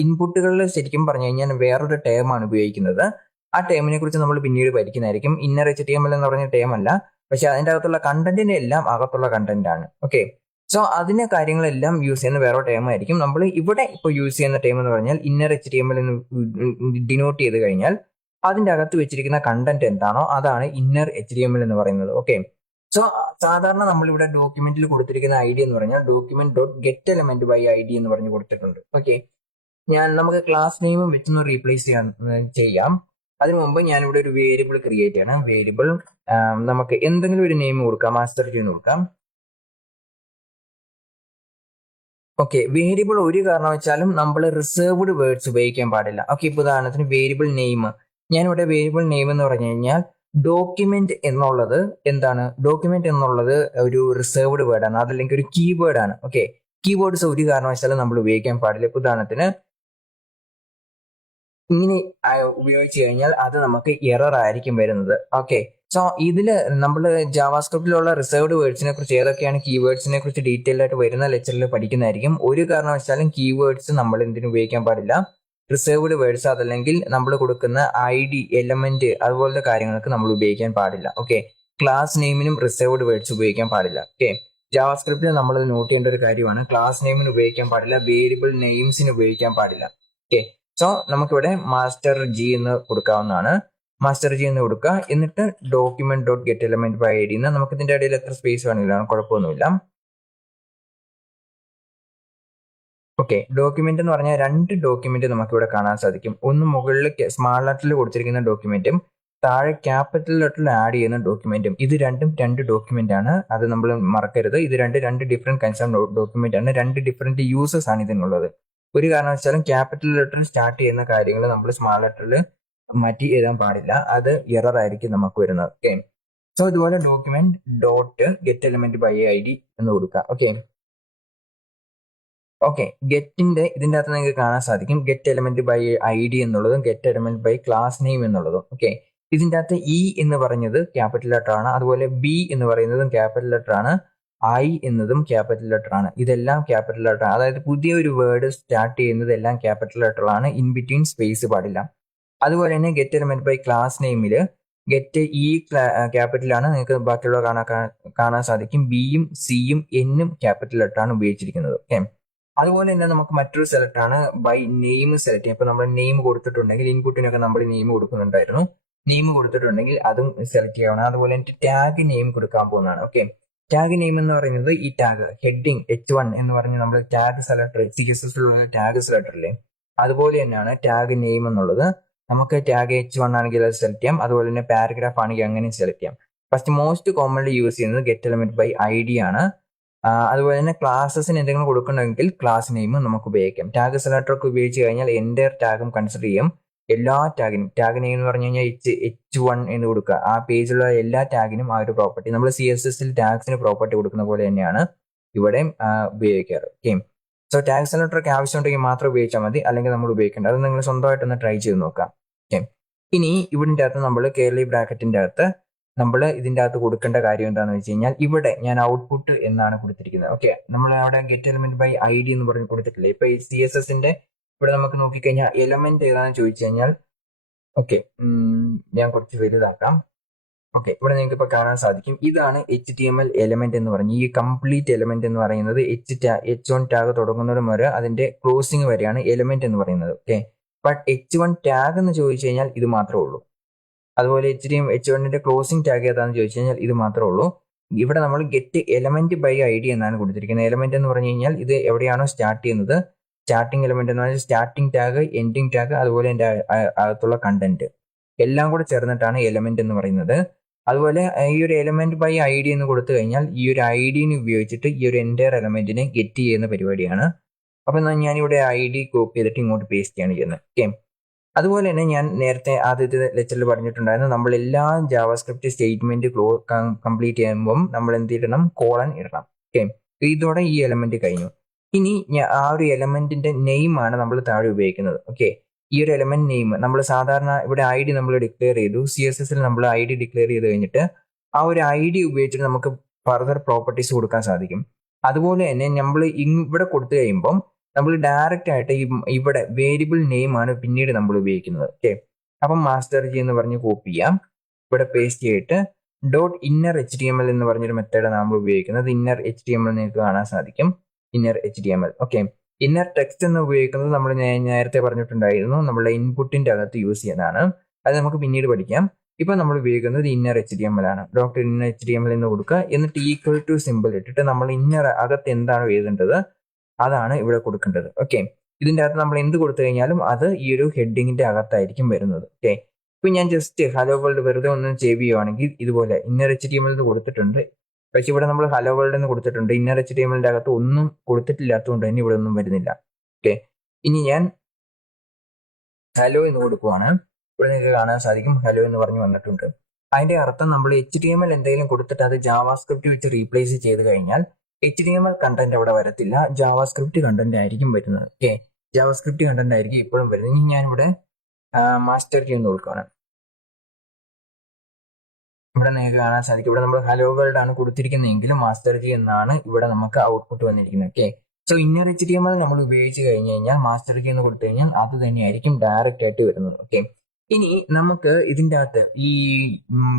ഇൻപുട്ടുകളിൽ ശരിക്കും പറഞ്ഞു കഴിഞ്ഞാൽ വേറൊരു ടേമാണ് ഉപയോഗിക്കുന്നത്. ആ ടേമിനെ കുറിച്ച് നമ്മൾ പിന്നീട് പഠിക്കുന്നതായിരിക്കും. ഇന്നർ HTML എന്ന് പറഞ്ഞ ടേം അല്ല, പക്ഷെ അതിന്റെ അകത്തുള്ള കണ്ടന്റിന്റെ എല്ലാം അകത്തുള്ള കണ്ടന്റ് ആണ്. ഓക്കെ, സോ അതിന്റെ കാര്യങ്ങളെല്ലാം യൂസ് ചെയ്യുന്ന വേറെ ടേം ആയിരിക്കും. നമ്മൾ ഇവിടെ ഇപ്പോൾ യൂസ് ചെയ്യുന്ന ടേം എന്ന് പറഞ്ഞാൽ ഇന്നർ HTML എന്ന് ഡിനോട്ട് ചെയ്ത് കഴിഞ്ഞാൽ അതിന്റെ അകത്ത് വെച്ചിരിക്കുന്ന കണ്ടന്റ് എന്താണോ അതാണ് ഇന്നർ HTML എന്ന് പറയുന്നത്. ഓക്കെ, സോ സാധാരണ നമ്മളിവിടെ ഡോക്യുമെന്റിൽ കൊടുത്തിരിക്കുന്ന ID എന്ന് പറഞ്ഞാൽ document dot get element by ID എന്ന് പറഞ്ഞ് കൊടുത്തിട്ടുണ്ട്. ഓക്കെ, നമുക്ക് ക്ലാസ് നെയിമും വെച്ചൊന്ന് റീപ്ലേസ് ചെയ്യാം. അതിനു മുമ്പ് ഞാനിവിടെ ഒരു വേരിയബിൾ ക്രിയേറ്റ് ചെയ്യണം. വേരിയബിൾ നമുക്ക് എന്തെങ്കിലും ഒരു നെയിം കൊടുക്കാം, മാസ്റ്റർ ജി എന്ന് കൊടുക്കാം. ഓക്കെ, വേരിയബിൾ ഒരു കാരണവശാലും നമ്മൾ റിസർവ്ഡ് വേർഡ്സ് ഉപയോഗിക്കാൻ പാടില്ല. ഓക്കെ, ഇപ്പോൾ ഉദാഹരണത്തിന് വേരിയബിൾ നെയിം, ഞാനിവിടെ വേരിയബിൾ നെയിം എന്ന് പറഞ്ഞു കഴിഞ്ഞാൽ ഡോക്യുമെന്റ് എന്നുള്ളത് എന്താണ്? ഡോക്യുമെന്റ് എന്നുള്ളത് ഒരു റിസർവ്ഡ് വേർഡാണ്, അതല്ലെങ്കിൽ ഒരു കീവേഡ് ആണ്. ഓക്കെ, കീവേഡ്സ് ഒരു കാരണവശാലും നമ്മൾ ഉപയോഗിക്കാൻ പാടില്ല. ഇപ്പോൾ ഉദാഹരണത്തിന് ഇങ്ങനെ ഉപയോഗിച്ച് കഴിഞ്ഞാൽ അത് നമുക്ക് എറർ ആയിരിക്കും വരുന്നത്. ഓക്കെ, സോ ഇതില് നമ്മൾ ജാവാസ്ക്രിപ്റ്റിലുള്ള റിസർവ്ഡ് വേർഡ്സിനെ കുറിച്ച്, ഏതൊക്കെയാണ് കീവേഡ്സിനെ കുറിച്ച് ഡീറ്റെയിൽ ആയിട്ട് വരുന്ന ലെക്ചറിൽ പഠിക്കുന്നതായിരിക്കും. ഒരു കാരണവശാലും കീവേഡ്സ് നമ്മൾ എന്തിനു ഉപയോഗിക്കാൻ പാടില്ല? റിസർവ്ഡ് വേർഡ്സ് അതല്ലെങ്കിൽ നമ്മൾ കൊടുക്കുന്ന ID എലമെന്റ് അതുപോലത്തെ കാര്യങ്ങൾക്ക് നമ്മൾ ഉപയോഗിക്കാൻ പാടില്ല. ഓക്കെ, ക്ലാസ് നെയിമിനും റിസർവ്ഡ് വേർഡ്സ് ഉപയോഗിക്കാൻ പാടില്ല. ഓക്കെ, ജാവാസ്ക്രിപ്റ്റിൽ നമ്മൾ നോട്ട് ചെയ്യേണ്ട ഒരു കാര്യമാണ്, ക്ലാസ് നെയിമിന് ഉപയോഗിക്കാൻ പാടില്ല, വേരിയബിൾ നെയിംസിന് ഉപയോഗിക്കാൻ പാടില്ല. ഓക്കെ, സോ നമുക്കിവിടെ മാസ്റ്റർ ജി എന്ന് കൊടുക്കാവുന്നതാണ്. മാസ്റ്റർ ജി എന്ന് കൊടുക്കുക, എന്നിട്ട് document dot get element by ID എന്ന്, നമുക്ക് ഇതിന്റെ ഇടയിൽ എത്ര സ്പേസ് വേണമെങ്കിലും കുഴപ്പമൊന്നുമില്ല. ഓക്കെ, ഡോക്യുമെന്റ് എന്ന് പറഞ്ഞാൽ രണ്ട് ഡോക്യുമെന്റ് നമുക്ക് ഇവിടെ കാണാൻ സാധിക്കും. ഒന്ന് മുകളിൽ സ്മാൾ ലെറ്ററിൽ കൊടുത്തിരിക്കുന്ന ഡോക്യുമെന്റും താഴെ ക്യാപിറ്റൽ ലെറ്ററിൽ ആഡ് ചെയ്യുന്ന ഡോക്യുമെന്റും. ഇത് രണ്ടും രണ്ട് ഡോക്യുമെന്റ് ആണ്, അത് നമ്മൾ മറക്കരുത്. ഇത് രണ്ട് ഡിഫറെന്റ് കൈൻഡ്സ് ഓഫ് ഡോക്യുമെന്റ് ആണ്, രണ്ട് ഡിഫറെന്റ് യൂസസ് ആണ് ഇതിനുള്ളത്. ഒരു കാരണവശാലും ക്യാപിറ്റൽ ലെറ്ററിൽ സ്റ്റാർട്ട് ചെയ്യുന്ന കാര്യങ്ങൾ നമ്മൾ സ്മാൾ ലെറ്ററിൽ മാറ്റി എഴുതാൻ പാടില്ല, അത് എറർ ആയിരിക്കും നമുക്ക് വരുന്നത്. ഓക്കെ, സോ ഇതുപോലെ document dot get element by ID എന്ന് കൊടുക്കുക. ഓക്കെ, ഗെറ്റിന്റെ ഇതിന്റെ അകത്ത് നിങ്ങൾക്ക് കാണാൻ സാധിക്കും ഗെറ്റ് എലമെന്റ് ബൈ ID എന്നുള്ളതും get element by class name എന്നുള്ളതും. ഓക്കെ, ഇതിന്റെ അകത്ത് E എന്ന് പറഞ്ഞത് ക്യാപിറ്റൽ ലെറ്റർ ആണ്, അതുപോലെ B എന്ന് പറയുന്നതും ക്യാപിറ്റൽ ലെറ്റർ ആണ്, I എന്നതും ക്യാപിറ്റൽ ലെറ്റർ ആണ്. ഇതെല്ലാം ക്യാപിറ്റൽ ലെറ്റർ ആണ്, അതായത് പുതിയൊരു വേർഡ് സ്റ്റാർട്ട് ചെയ്യുന്നത് എല്ലാം ക്യാപിറ്റൽ ലെറ്റർ ആണ്, ഇൻ ബിറ്റ്വീൻ സ്പേസ് പാടില്ല. അതുപോലെ തന്നെ ഗെറ്റ് എലമെന്റ് ബൈ ക്ലാസ് നെയിമിൽ ഗെറ്റ് E ക്യാപിറ്റൽ ആണ്, നിങ്ങൾക്ക് ബാക്കിയുള്ള കാണാൻ സാധിക്കും Bയും Cയും Nഉം ക്യാപിറ്റൽ ലെറ്റർ ആണ് ഉപയോഗിച്ചിരിക്കുന്നത്. ഓക്കെ, അതുപോലെ തന്നെ നമുക്ക് മറ്റൊരു സെലക്ട് ആണ് ബൈ നെയിം സെലക്ട് ചെയ്യാം. ഇപ്പൊ നമ്മൾ നെയിം കൊടുത്തിട്ടുണ്ടെങ്കിൽ ഇൻപുട്ടിനൊക്കെ നമ്മൾ നെയിം കൊടുക്കുന്നുണ്ടായിരുന്നു, നെയിം കൊടുത്തിട്ടുണ്ടെങ്കിൽ അതും സെലക്ട് ചെയ്യണം. അതുപോലെ തന്നെ ടാഗ് നെയിം കൊടുക്കാൻ പോകുന്നതാണ്. ഓക്കെ, ടാഗ് നെയിം എന്ന് പറയുന്നത് ഈ ടാഗ് ഹെഡിങ് H1 എന്ന് പറഞ്ഞ് നമ്മൾ ടാഗ് സെലക്ടർ CSS ടാഗ് സെലക്ടറില്ലേ, അതുപോലെ തന്നെയാണ് ടാഗ് നെയിം എന്നുള്ളത്. നമുക്ക് ടാഗ് H1 ആണെങ്കിൽ അത് സെലക്ട് ചെയ്യാം, അതുപോലെ തന്നെ പാരഗ്രാഫ് ആണെങ്കിൽ അങ്ങനെ സെലക്ട് ചെയ്യാം. ഫസ്റ്റ് മോസ്റ്റ് കോമൺലി യൂസ് ചെയ്യുന്നത് ഗെറ്റ് എലമെന്റ് ബൈ ID ആണ്. അതുപോലെ തന്നെ ക്ലാസ്സസിന് എന്തെങ്കിലും കൊടുക്കണമെങ്കിൽ ക്ലാസ് നെയിം നമുക്ക് ഉപയോഗിക്കാം. ടാഗ് സെലക്ടർ ഒക്കെ ഉപയോഗിച്ച് കഴിഞ്ഞാൽ എൻ്റയർ ടാഗും കൺസിഡർ ചെയ്യും. എല്ലാ ടാഗിനും ടാഗ് നെയിം എന്ന് പറഞ്ഞു കഴിഞ്ഞാൽ H1 എന്ന് കൊടുക്കുക. ആ പേജിലുള്ള എല്ലാ ടാഗിനും ആ ഒരു പ്രോപ്പർട്ടി, നമ്മൾ CSSൽ ടാഗ്സിന് പ്രോപ്പർട്ടി കൊടുക്കുന്ന പോലെ തന്നെയാണ് ഇവിടെ ഉപയോഗിക്കാറ്. ഓക്കെ, സോ ടാഗ് സെലക്ടർ ഒക്കെ ആവശ്യമുണ്ടെങ്കിൽ മാത്രം ഉപയോഗിച്ചാൽ മതി, അല്ലെങ്കിൽ നമ്മൾ ഉപയോഗിക്കേണ്ട. അത് നിങ്ങൾ സ്വന്തമായിട്ടൊന്ന് ട്രൈ ചെയ്ത് നോക്കാം. ഓക്കെ, ഇനി ഇതിൻ്റെ അകത്ത് നമ്മൾ കേർലി ബ്രാക്കറ്റിന്റെ അകത്ത് നമ്മൾ ഇതിൻ്റെ അകത്ത് കൊടുക്കേണ്ട കാര്യം എന്താണെന്ന് വെച്ച് കഴിഞ്ഞാൽ, ഇവിടെ ഞാൻ ഔട്ട്പുട്ട് എന്നാണ് കൊടുത്തിരിക്കുന്നത്. ഓക്കെ, നമ്മൾ അവിടെ ഗെറ്റ് എലമെന്റ് ബൈ ID എന്ന് പറഞ്ഞ് കൊടുത്തിട്ടില്ലേ. ഇപ്പൊ ഈ CSSന്റെ ഇവിടെ നമുക്ക് നോക്കിക്കഴിഞ്ഞാൽ എലമെന്റ് ഏതാണെന്ന് ചോദിച്ചു കഴിഞ്ഞാൽ, ഓക്കെ ഞാൻ കുറച്ച് വലുതാക്കാം. ഓക്കെ, ഇവിടെ നിങ്ങൾക്ക് ഇപ്പൊ കാണാൻ സാധിക്കും ഇതാണ് HTML എലമെന്റ് എന്ന് പറഞ്ഞ് ഈ കംപ്ലീറ്റ് എലമെന്റ് എന്ന് പറയുന്നത് H1 ടാഗ് തുടങ്ങുന്നതും വരെ അതിന്റെ ക്ലോസിംഗ് വരെയാണ് എലമെന്റ് എന്ന് പറയുന്നത്. ഓക്കെ, ബട്ട് H1 ടാഗ് എന്ന് ചോദിച്ചു കഴിഞ്ഞാൽ ഇത് മാത്രമേ ഉള്ളൂ. അതുപോലെ H1ന്റെ ക്ലോസിംഗ് ടാഗ് ഏതാണെന്ന് ചോദിച്ചു കഴിഞ്ഞാൽ ഇത് മാത്രമേ ഉള്ളൂ. ഇവിടെ നമ്മൾ ഗെറ്റ് എലമെന്റ് ബൈ ID എന്നാണ് കൊടുത്തിരിക്കുന്നത്. എലമെന്റ് എന്ന് പറഞ്ഞു കഴിഞ്ഞാൽ ഇത് എവിടെയാണോ സ്റ്റാർട്ട് ചെയ്യുന്നത്, സ്റ്റാർട്ടിംഗ് എലമെന്റ് എന്ന് പറഞ്ഞാൽ സ്റ്റാർട്ടിംഗ് ടാഗ്, എൻഡിങ് ടാഗ്, അതുപോലെ അതിന്റെ അകത്തുള്ള കണ്ടന്റ് എല്ലാം കൂടെ ചേർന്നിട്ടാണ് എലമെന്റ് എന്ന് പറയുന്നത്. അതുപോലെ ഈ ഒരു എലമെന്റ് ബൈ ID എന്ന് കൊടുത്തു കഴിഞ്ഞാൽ ഈ ഒരു IDനെ ഉപയോഗിച്ചിട്ട് ഈ ഒരു എൻറ്റയർ എലമെന്റിനെ ഗെറ്റ് ചെയ്യുന്ന പരിപാടിയാണ്. അപ്പൊ ഞാനിവിടെ ID കോപ്പി ചെയ്തിട്ട് ഇങ്ങോട്ട് പേസ്റ്റ് ചെയ്യാണ് ചെയ്യുന്നത്. ഓക്കെ, അതുപോലെ തന്നെ ഞാൻ നേരത്തെ ആദ്യത്തെ ലെക്ചറിൽ പറഞ്ഞിട്ടുണ്ടായിരുന്നു നമ്മൾ എല്ലാ ജാവാസ്ക്രിപ്റ്റ് സ്റ്റേറ്റ്മെന്റ് കംപ്ലീറ്റ് ചെയ്യുമ്പം നമ്മൾ എന്ത് ഇടണം, കോളൻ ഇടണം. ഓക്കെ, ഇതോടെ ഈ എലമെന്റ് കഴിഞ്ഞു. ഇനി ആ ഒരു എലമെന്റിന്റെ നെയിം ആണ് നമ്മൾ താഴെ ഉപയോഗിക്കുന്നത്. ഓക്കെ, ഈ ഒരു എലമെന്റ് നെയിം നമ്മൾ സാധാരണ ഇവിടെ ID നമ്മൾ ഡിക്ലെയർ ചെയ്തു. CSS ൽ നമ്മൾ ID ഡിക്ലെയർ ചെയ്ത് കഴിഞ്ഞിട്ട് ആ ഒരു ID ഉപയോഗിച്ചിട്ട് നമുക്ക് ഫർദർ പ്രോപ്പർട്ടീസ് കൊടുക്കാൻ സാധിക്കും. അതുപോലെ തന്നെ നമ്മൾ ഇവിടെ കൊടുത്തു കഴിയുമ്പം നമ്മൾ ഡയറക്റ്റ് ആയിട്ട് ഇവിടെ വേരിയബിൾ നെയിം ആണ് പിന്നീട് നമ്മൾ ഉപയോഗിക്കുന്നത്. ഓക്കെ, അപ്പം മാസ്റ്റർ ജി എന്ന് പറഞ്ഞ് കോപ്പി ചെയ്യാം, ഇവിടെ പേസ്റ്റ് ചെയ്തിട്ട് ഡോട്ട് ഇന്നർ HTML എന്ന് പറഞ്ഞൊരു മെത്തേഡാണ് നമ്മൾ ഉപയോഗിക്കുന്നത്. ഇന്നർ HTML നിങ്ങൾക്ക് കാണാൻ സാധിക്കും, inner HTML. Okay, inner text എന്ന് ഉപയോഗിക്കുന്നത് നമ്മൾ നേരത്തെ പറഞ്ഞിട്ടുണ്ടായിരുന്നു, നമ്മുടെ ഇൻപുട്ടിന്റെ അകത്ത് യൂസ് ചെയ്യുന്നതാണ്. അത് നമുക്ക് പിന്നീട് പഠിക്കാം. ഇപ്പൊ നമ്മൾ ഉപയോഗിക്കുന്നത് ഇന്നർ HTML ആണ്. ഡോക്ടർ ഇന്നർ HTML എന്ന് കൊടുക്കുക, എന്നിട്ട് ഈക്വൽ ടു സിമ്പിൾ ഇട്ടിട്ട് നമ്മൾ ഇന്നർ അകത്ത് എന്താണോ എഴുതേണ്ടത് അതാണ് ഇവിടെ കൊടുക്കേണ്ടത്. ഓക്കെ, ഇതിന്റെ അകത്ത് നമ്മൾ എന്ത് കൊടുത്തു കഴിഞ്ഞാലും അത് ഈ ഒരു ഹെഡിങ്ങിന്റെ അകത്തായിരിക്കും വരുന്നത്. ഓക്കെ, ഇപ്പൊ ഞാൻ ജസ്റ്റ് ഹലോ വേൾഡ് വെറുതെ ഒന്ന് സേവ് ചെയ്യുവാണെങ്കിൽ ഇതുപോലെ ഇന്നർ HTML എന്ന് കൊടുത്തിട്ടുണ്ട്. പക്ഷെ ഇവിടെ നമ്മൾ ഹലോ വേൾഡ് എന്ന് കൊടുത്തിട്ടുണ്ട്. ഇന്നർ HTML അകത്ത് ഒന്നും കൊടുത്തിട്ടില്ലാത്തതുകൊണ്ട് തന്നെ ഇവിടെ ഒന്നും വരുന്നില്ല. ഓക്കെ, ഇനി ഞാൻ ഹലോ എന്ന് കൊടുക്കുവാണ്. ഇവിടെ നിങ്ങൾക്ക് കാണാൻ സാധിക്കും ഹലോ എന്ന് പറഞ്ഞു വന്നിട്ടുണ്ട്. അതിന്റെ അർത്ഥം നമ്മൾ HTML എന്തെങ്കിലും കൊടുത്തിട്ട് അത് ജാവാസ്ക്രിപ്റ്റ് വെച്ച് റീപ്ലേസ് ചെയ്ത് കഴിഞ്ഞാൽ HTML കണ്ടന്റ് അവിടെ വരത്തില്ല, ജാവാസ്ക്രിപ്റ്റ് കണ്ടന്റ് ആയിരിക്കും വരുന്നത്. ഓക്കെ, ജാവാസ്ക്രിപ്റ്റ് കണ്ടന്റ് ആയിരിക്കും ഇപ്പോഴും വരുന്നത്. ഇനി ഞാനിവിടെ മാസ്റ്റർ കീ എന്ന് കൊടുക്കുകയാണ്. ഇവിടെ നിങ്ങൾക്ക് കാണാൻ സാധിക്കും ഇവിടെ നമ്മൾ ഹലോ വേൾഡ് ആണ് കൊടുത്തിരിക്കുന്നതെങ്കിലും മാസ്റ്റർ ജി എന്നാണ് ഇവിടെ നമുക്ക് ഔട്ട്പുട്ട് വന്നിരിക്കുന്നത്. ഓക്കെ, സോ ഇന്നർ HTML നമ്മൾ ഉപയോഗിച്ച് കഴിഞ്ഞ് കഴിഞ്ഞാൽ മാസ്റ്റർ ജി എന്ന് കൊടുത്തു കഴിഞ്ഞാൽ അത് തന്നെയായിരിക്കും ഡയറക്റ്റ് ആയിട്ട് വരുന്നത്. ഓക്കെ, ഇനി നമുക്ക് ഇതിൻ്റെ അകത്ത് ഈ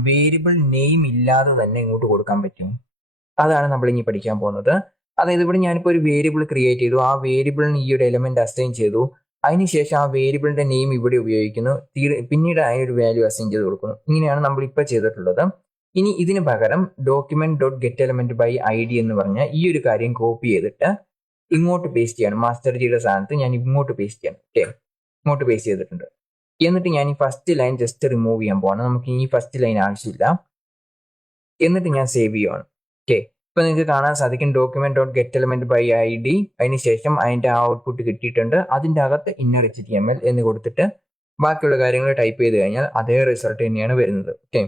വേരിയബിൾ നെയിം ഇല്ലാതെ തന്നെ ഇങ്ങോട്ട് കൊടുക്കാൻ പറ്റും. അതാണ് നമ്മൾ ഇനി പഠിക്കാൻ പോകുന്നത്. അതായത് ഇവിടെ ഞാനിപ്പോൾ ഒരു വേരിയബിൾ ക്രിയേറ്റ് ചെയ്തു, ആ വേരിയബിളിന് ഈ ഒരു എലമെന്റ് അസൈൻ ചെയ്തു, അതിനുശേഷം ആ വേരിയബിളിന്റെ നെയിം ഇവിടെ ഉപയോഗിക്കുന്നു, പിന്നീട് അതിനൊരു വാല്യൂ അസൈൻ ചെയ്ത് കൊടുക്കുന്നു. ഇങ്ങനെയാണ് നമ്മൾ ഇപ്പോൾ ചെയ്തിട്ടുള്ളത്. ഇനി ഇതിന് പകരം document dot get element by ID എന്ന് പറഞ്ഞ ഈ ഒരു കാര്യം കോപ്പി ചെയ്തിട്ട് ഇങ്ങോട്ട് പേസ്റ്റ് ചെയ്യണം. മാസ്റ്റർ ജിയുടെ സ്ഥാനത്ത് ഞാൻ ഇങ്ങോട്ട് പേസ്റ്റ് ചെയ്യണം. ഓക്കെ, ഇങ്ങോട്ട് പേസ്റ്റ് ചെയ്തിട്ടുണ്ട്. എന്നിട്ട് ഞാൻ ഈ ഫസ്റ്റ് ലൈൻ ജസ്റ്റ് റിമൂവ് ചെയ്യാൻ പോവാണ്. നമുക്ക് ഈ ഫസ്റ്റ് ലൈൻ ആവശ്യമില്ല. എന്നിട്ട് ഞാൻ സേവ് ചെയ്യുവാണ്. ഓക്കെ, ഇപ്പൊ നിങ്ങൾക്ക് കാണാൻ സാധിക്കും document dot get element by ID, അതിനുശേഷം അതിന്റെ ഔട്ട്പുട്ട് കിട്ടിയിട്ടുണ്ട്. അതിന്റെ അകത്ത് ഇന്നർ HTML എന്ന് കൊടുത്തിട്ട് ബാക്കിയുള്ള കാര്യങ്ങൾ ടൈപ്പ് ചെയ്ത് കഴിഞ്ഞാൽ അതേ റിസൾട്ട് തന്നെയാണ് വരുന്നത്. ഓക്കെ,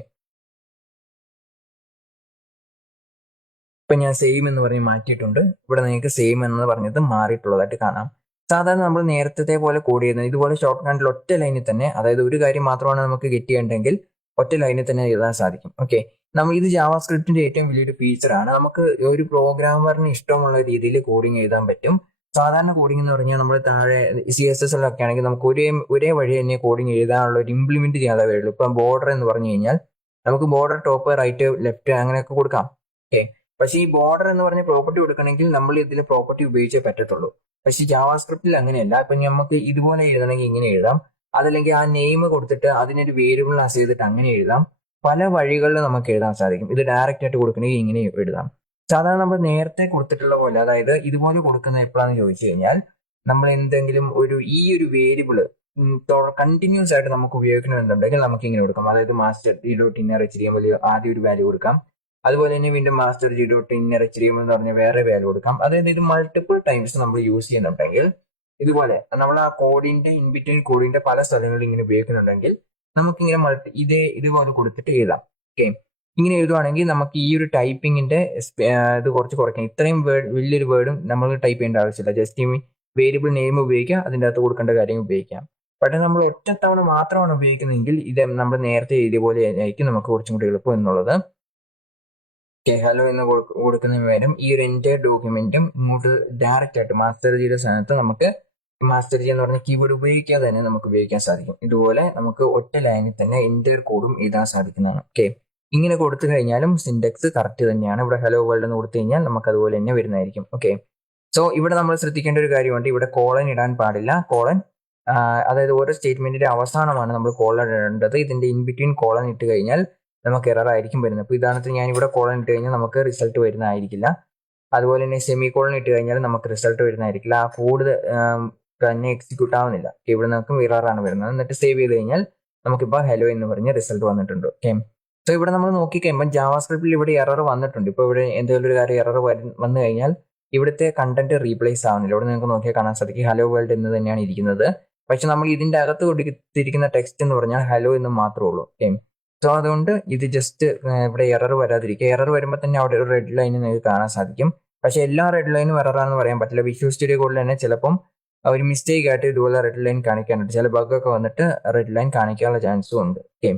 ഇപ്പൊ ഞാൻ സെയിം എന്ന് പറഞ്ഞ് മാറ്റിയിട്ടുണ്ട്. ഇവിടെ നിങ്ങൾക്ക് സെയിം എന്ന് പറഞ്ഞത് മാറിയിട്ടുള്ളതായിട്ട് കാണാം. സാധാരണ നമ്മൾ നേരത്തെ പോലെ കോഡ് ചെയ്യുന്നത് ഇതുപോലെ ഷോർട്ട് ഹാൻഡിൽ ഒറ്റ ലൈനിൽ തന്നെ, അതായത് ഒരു കാര്യം മാത്രമാണ് നമുക്ക് ഗെറ്റ് ചെയ്യേണ്ടെങ്കിൽ ഒറ്റ ലൈനിൽ തന്നെ എഴുതാൻ സാധിക്കും. ഓക്കെ, നമ്മൾ ഇത് ജാവാസ്ക്രിപ്റ്റിന്റെ ഏറ്റവും വലിയൊരു ഫീച്ചറാണ്. നമുക്ക് ഒരു പ്രോഗ്രാമറിന് ഇഷ്ടമുള്ള രീതിയിൽ കോഡിങ് എഴുതാൻ പറ്റും. സാധാരണ കോഡിംഗ് എന്ന് പറഞ്ഞാൽ നമ്മൾ താഴെ CSS ഒക്കെ ആണെങ്കിൽ നമുക്ക് ഒരേ വഴി തന്നെ കോഡിംഗ് എഴുതാനുള്ള ഒരു ഇംപ്ലിമെന്റ് ചെയ്യാതെ വരുള്ളൂ. ഇപ്പം ബോർഡർ എന്ന് പറഞ്ഞു കഴിഞ്ഞാൽ നമുക്ക് ബോർഡർ ടോപ്പ് റൈറ്റ് ലെഫ്റ്റ് അങ്ങനെയൊക്കെ കൊടുക്കാം. ഓക്കെ, പക്ഷേ ഈ ബോർഡർ എന്ന് പറഞ്ഞ പ്രോപ്പർട്ടി കൊടുക്കണമെങ്കിൽ നമ്മൾ ഇതിൽ പ്രോപ്പർട്ടി ഉപയോഗിച്ചേ പറ്റത്തുള്ളൂ. പക്ഷേ ജാവാസ്ക്രിപ്റ്റിൽ അങ്ങനെയല്ല. ഇപ്പൊ നമുക്ക് ഇതുപോലെ എഴുതണമെങ്കിൽ ഇങ്ങനെ എഴുതാം, അതല്ലെങ്കിൽ ആ നെയിം കൊടുത്തിട്ട് അതിനൊരു വേരിയബിൾ അസൈൻ ചെയ്തിട്ട് അങ്ങനെ എഴുതാം. പല വഴികളിൽ നമുക്ക് എഴുതാൻ സാധിക്കും. ഇത് ഡയറക്റ്റ് ആയിട്ട് കൊടുക്കണമെങ്കിൽ ഇങ്ങനെ എഴുതാം. സാധാരണ നമ്മൾ നേരത്തെ കൊടുത്തിട്ടുള്ള പോലെ, അതായത് ഇതുപോലെ കൊടുക്കുന്നത് എപ്പോഴാണെന്ന് ചോദിച്ചു കഴിഞ്ഞാൽ നമ്മൾ എന്തെങ്കിലും ഈ ഒരു വേരിയബിള് കണ്ടിന്യൂസ് ആയിട്ട് നമുക്ക് ഉപയോഗിക്കണമെന്നുണ്ടെങ്കിൽ നമുക്ക് ഇങ്ങനെ കൊടുക്കാം. അതായത് master G dot inner HTML ആദ്യം ഒരു വാല്യൂ കൊടുക്കാം, അതുപോലെ തന്നെ വീണ്ടും master G dot inner HTML എന്ന് പറഞ്ഞ വേറെ വാല്യൂ കൊടുക്കാം. അതായത് ഇത് മൾട്ടിപ്പിൾ ടൈംസ് നമ്മൾ യൂസ് ചെയ്യുന്നുണ്ടെങ്കിൽ ഇതുപോലെ നമ്മൾ ആ കോഡിന്റെ ഇൻബിറ്റ്വീൻ കോഡിന്റെ പല സ്ഥലങ്ങളിൽ ഇങ്ങനെ ഉപയോഗിക്കുന്നുണ്ടെങ്കിൽ നമുക്കിങ്ങനെ ഇതുപോലെ കൊടുത്തിട്ട് എഴുതാം. ഓക്കെ, ഇങ്ങനെ എഴുതുവാണെങ്കിൽ നമുക്ക് ഈ ഒരു ടൈപ്പിങ്ങിന്റെ ഇത് കുറച്ച് കുറയ്ക്കാം. ഇത്രയും വലിയൊരു വേർഡും നമ്മൾ ടൈപ്പ് ചെയ്യേണ്ട ആവശ്യമില്ല. ജസ്റ്റ് ഈ വേരിയബിൾ നെയിം ഉപയോഗിക്കുക, അതിൻ്റെ അകത്ത് കൊടുക്കേണ്ട കാര്യം ഉപയോഗിക്കാം. പക്ഷേ നമ്മൾ ഒറ്റത്തവണ മാത്രമാണ് ഉപയോഗിക്കുന്നതെങ്കിൽ ഇത് നമ്മൾ നേരത്തെ എഴുതിയ പോലെ ആയിരിക്കും നമുക്ക് കുറച്ചും കൂടി എളുപ്പം എന്നുള്ളത്. ഓക്കെ, ഹലോ എന്ന് കൊടുക്കുന്നതിന് പകരം ഈ ഒരു എൻറ്റയർ ഡോക്യുമെന്റും ഇങ്ങോട്ട് ഡയറക്റ്റ് ആയിട്ട് മാസ്റ്റർ ജിയുടെ സ്ഥാനത്ത് നമുക്ക് മാസ്റ്റർ ജി എന്ന് പറഞ്ഞ കീബോർഡ് ഉപയോഗിക്കാതെ തന്നെ നമുക്ക് ഉപയോഗിക്കാൻ സാധിക്കും. ഇതുപോലെ നമുക്ക് ഒറ്റ ലൈനിൽ തന്നെ എൻറ്റയർ കോഡും എഴുതാൻ സാധിക്കുന്നതാണ്. ഓക്കെ, ഇങ്ങനെ കൊടുത്തു കഴിഞ്ഞാലും സിൻഡെക്സ് കറക്റ്റ് തന്നെയാണ്. ഇവിടെ ഹലോ വേൾഡ് എന്ന് കൊടുത്തു കഴിഞ്ഞാൽ നമുക്ക് അതുപോലെ തന്നെ വരുന്നതായിരിക്കും. ഓക്കെ, സോ ഇവിടെ നമ്മൾ ശ്രദ്ധിക്കേണ്ട ഒരു കാര്യമുണ്ട്, ഇവിടെ കോളൻ ഇടാൻ പാടില്ല. കോളൻ അതായത് ഓരോ സ്റ്റേറ്റ്മെന്റിന്റെ അവസാനമാണ് നമ്മൾ കോളൻ ഇടേണ്ടത്. ഇതിന്റെ ഇൻ ബിറ്റ്വീൻ കോളൻ ഇട്ട് കഴിഞ്ഞാൽ നമുക്ക് എറർ ആയിരിക്കും വരുന്നത്. അപ്പോൾ ഉദാഹരണത്തിന് ഞാൻ ഇവിടെ കോളൻ ഇട്ട് കഴിഞ്ഞാൽ നമുക്ക് റിസൾട്ട് വരുന്നതായിരിക്കില്ല. അതുപോലെ തന്നെ സെമി കോളൻ ഇട്ട് കഴിഞ്ഞാൽ നമുക്ക് റിസൾട്ട് വരുന്നതായിരിക്കില്ല. ആ കോഡ് തന്നെ എക്സിക്യൂട്ട് ആവുന്നില്ല. ഇവിടെ നമുക്ക് എററാണ് വരുന്നത്. എന്നിട്ട് സേവ് ചെയ്ത് കഴിഞ്ഞാൽ നമുക്കിപ്പോൾ ഹലോ എന്ന് പറഞ്ഞ റിസൾട്ട് വന്നിട്ടുണ്ട്. ഓക്കെ, സോ ഇവിടെ നമ്മൾ നോക്കിക്കഴിയുമ്പോൾ ജാവാസ്ക്രിപ്റ്റിൽ ഇവിടെ എറർ വന്നിട്ടുണ്ട്. ഇപ്പോൾ ഇവിടെ എന്തെങ്കിലും ഒരു കാര്യം എറർ വന്നു കഴിഞ്ഞാൽ ഇവിടുത്തെ കണ്ടന്റ് റീപ്ലേസ് ആവുന്നില്ല. ഇവിടെ നിങ്ങൾക്ക് നോക്കിയാൽ കാണാൻ സാധിക്കും ഹലോ വേൾഡ് എന്ന് തന്നെയാണ് ഇരിക്കുന്നത്. പക്ഷെ നമ്മൾ ഇതിന്റെ അകത്ത് കൊടുത്തിരിക്കുന്ന ടെക്സ്റ്റ് എന്ന് പറഞ്ഞാൽ ഹലോ എന്ന് മാത്രമേ ഉള്ളൂ. ഓക്കെ, സോ അതുകൊണ്ട് ഇത് ജസ്റ്റ് ഇവിടെ എറർ വരാതിരിക്കുക. എറർ വരുമ്പോൾ തന്നെ അവിടെ ഒരു റെഡ് ലൈൻ നിങ്ങൾക്ക് കാണാൻ സാധിക്കും. പക്ഷെ എല്ലാ റെഡ് ലൈനും എററാണെന്ന് പറയാൻ പറ്റില്ല. വിഷ്വൽ സ്റ്റുഡിയോ കോഡിൽ തന്നെ ചിലപ്പം ഒരു മിസ്റ്റേക്ക് ആയിട്ട് ഇതുപോലെ റെഡ് ലൈൻ കാണിക്കാനുണ്ട്. ചില ബഗ്ഗൊക്കെ വന്നിട്ട് റെഡ് ലൈൻ കാണിക്കാനുള്ള ചാൻസും ഉണ്ട്. ഓക്കെ,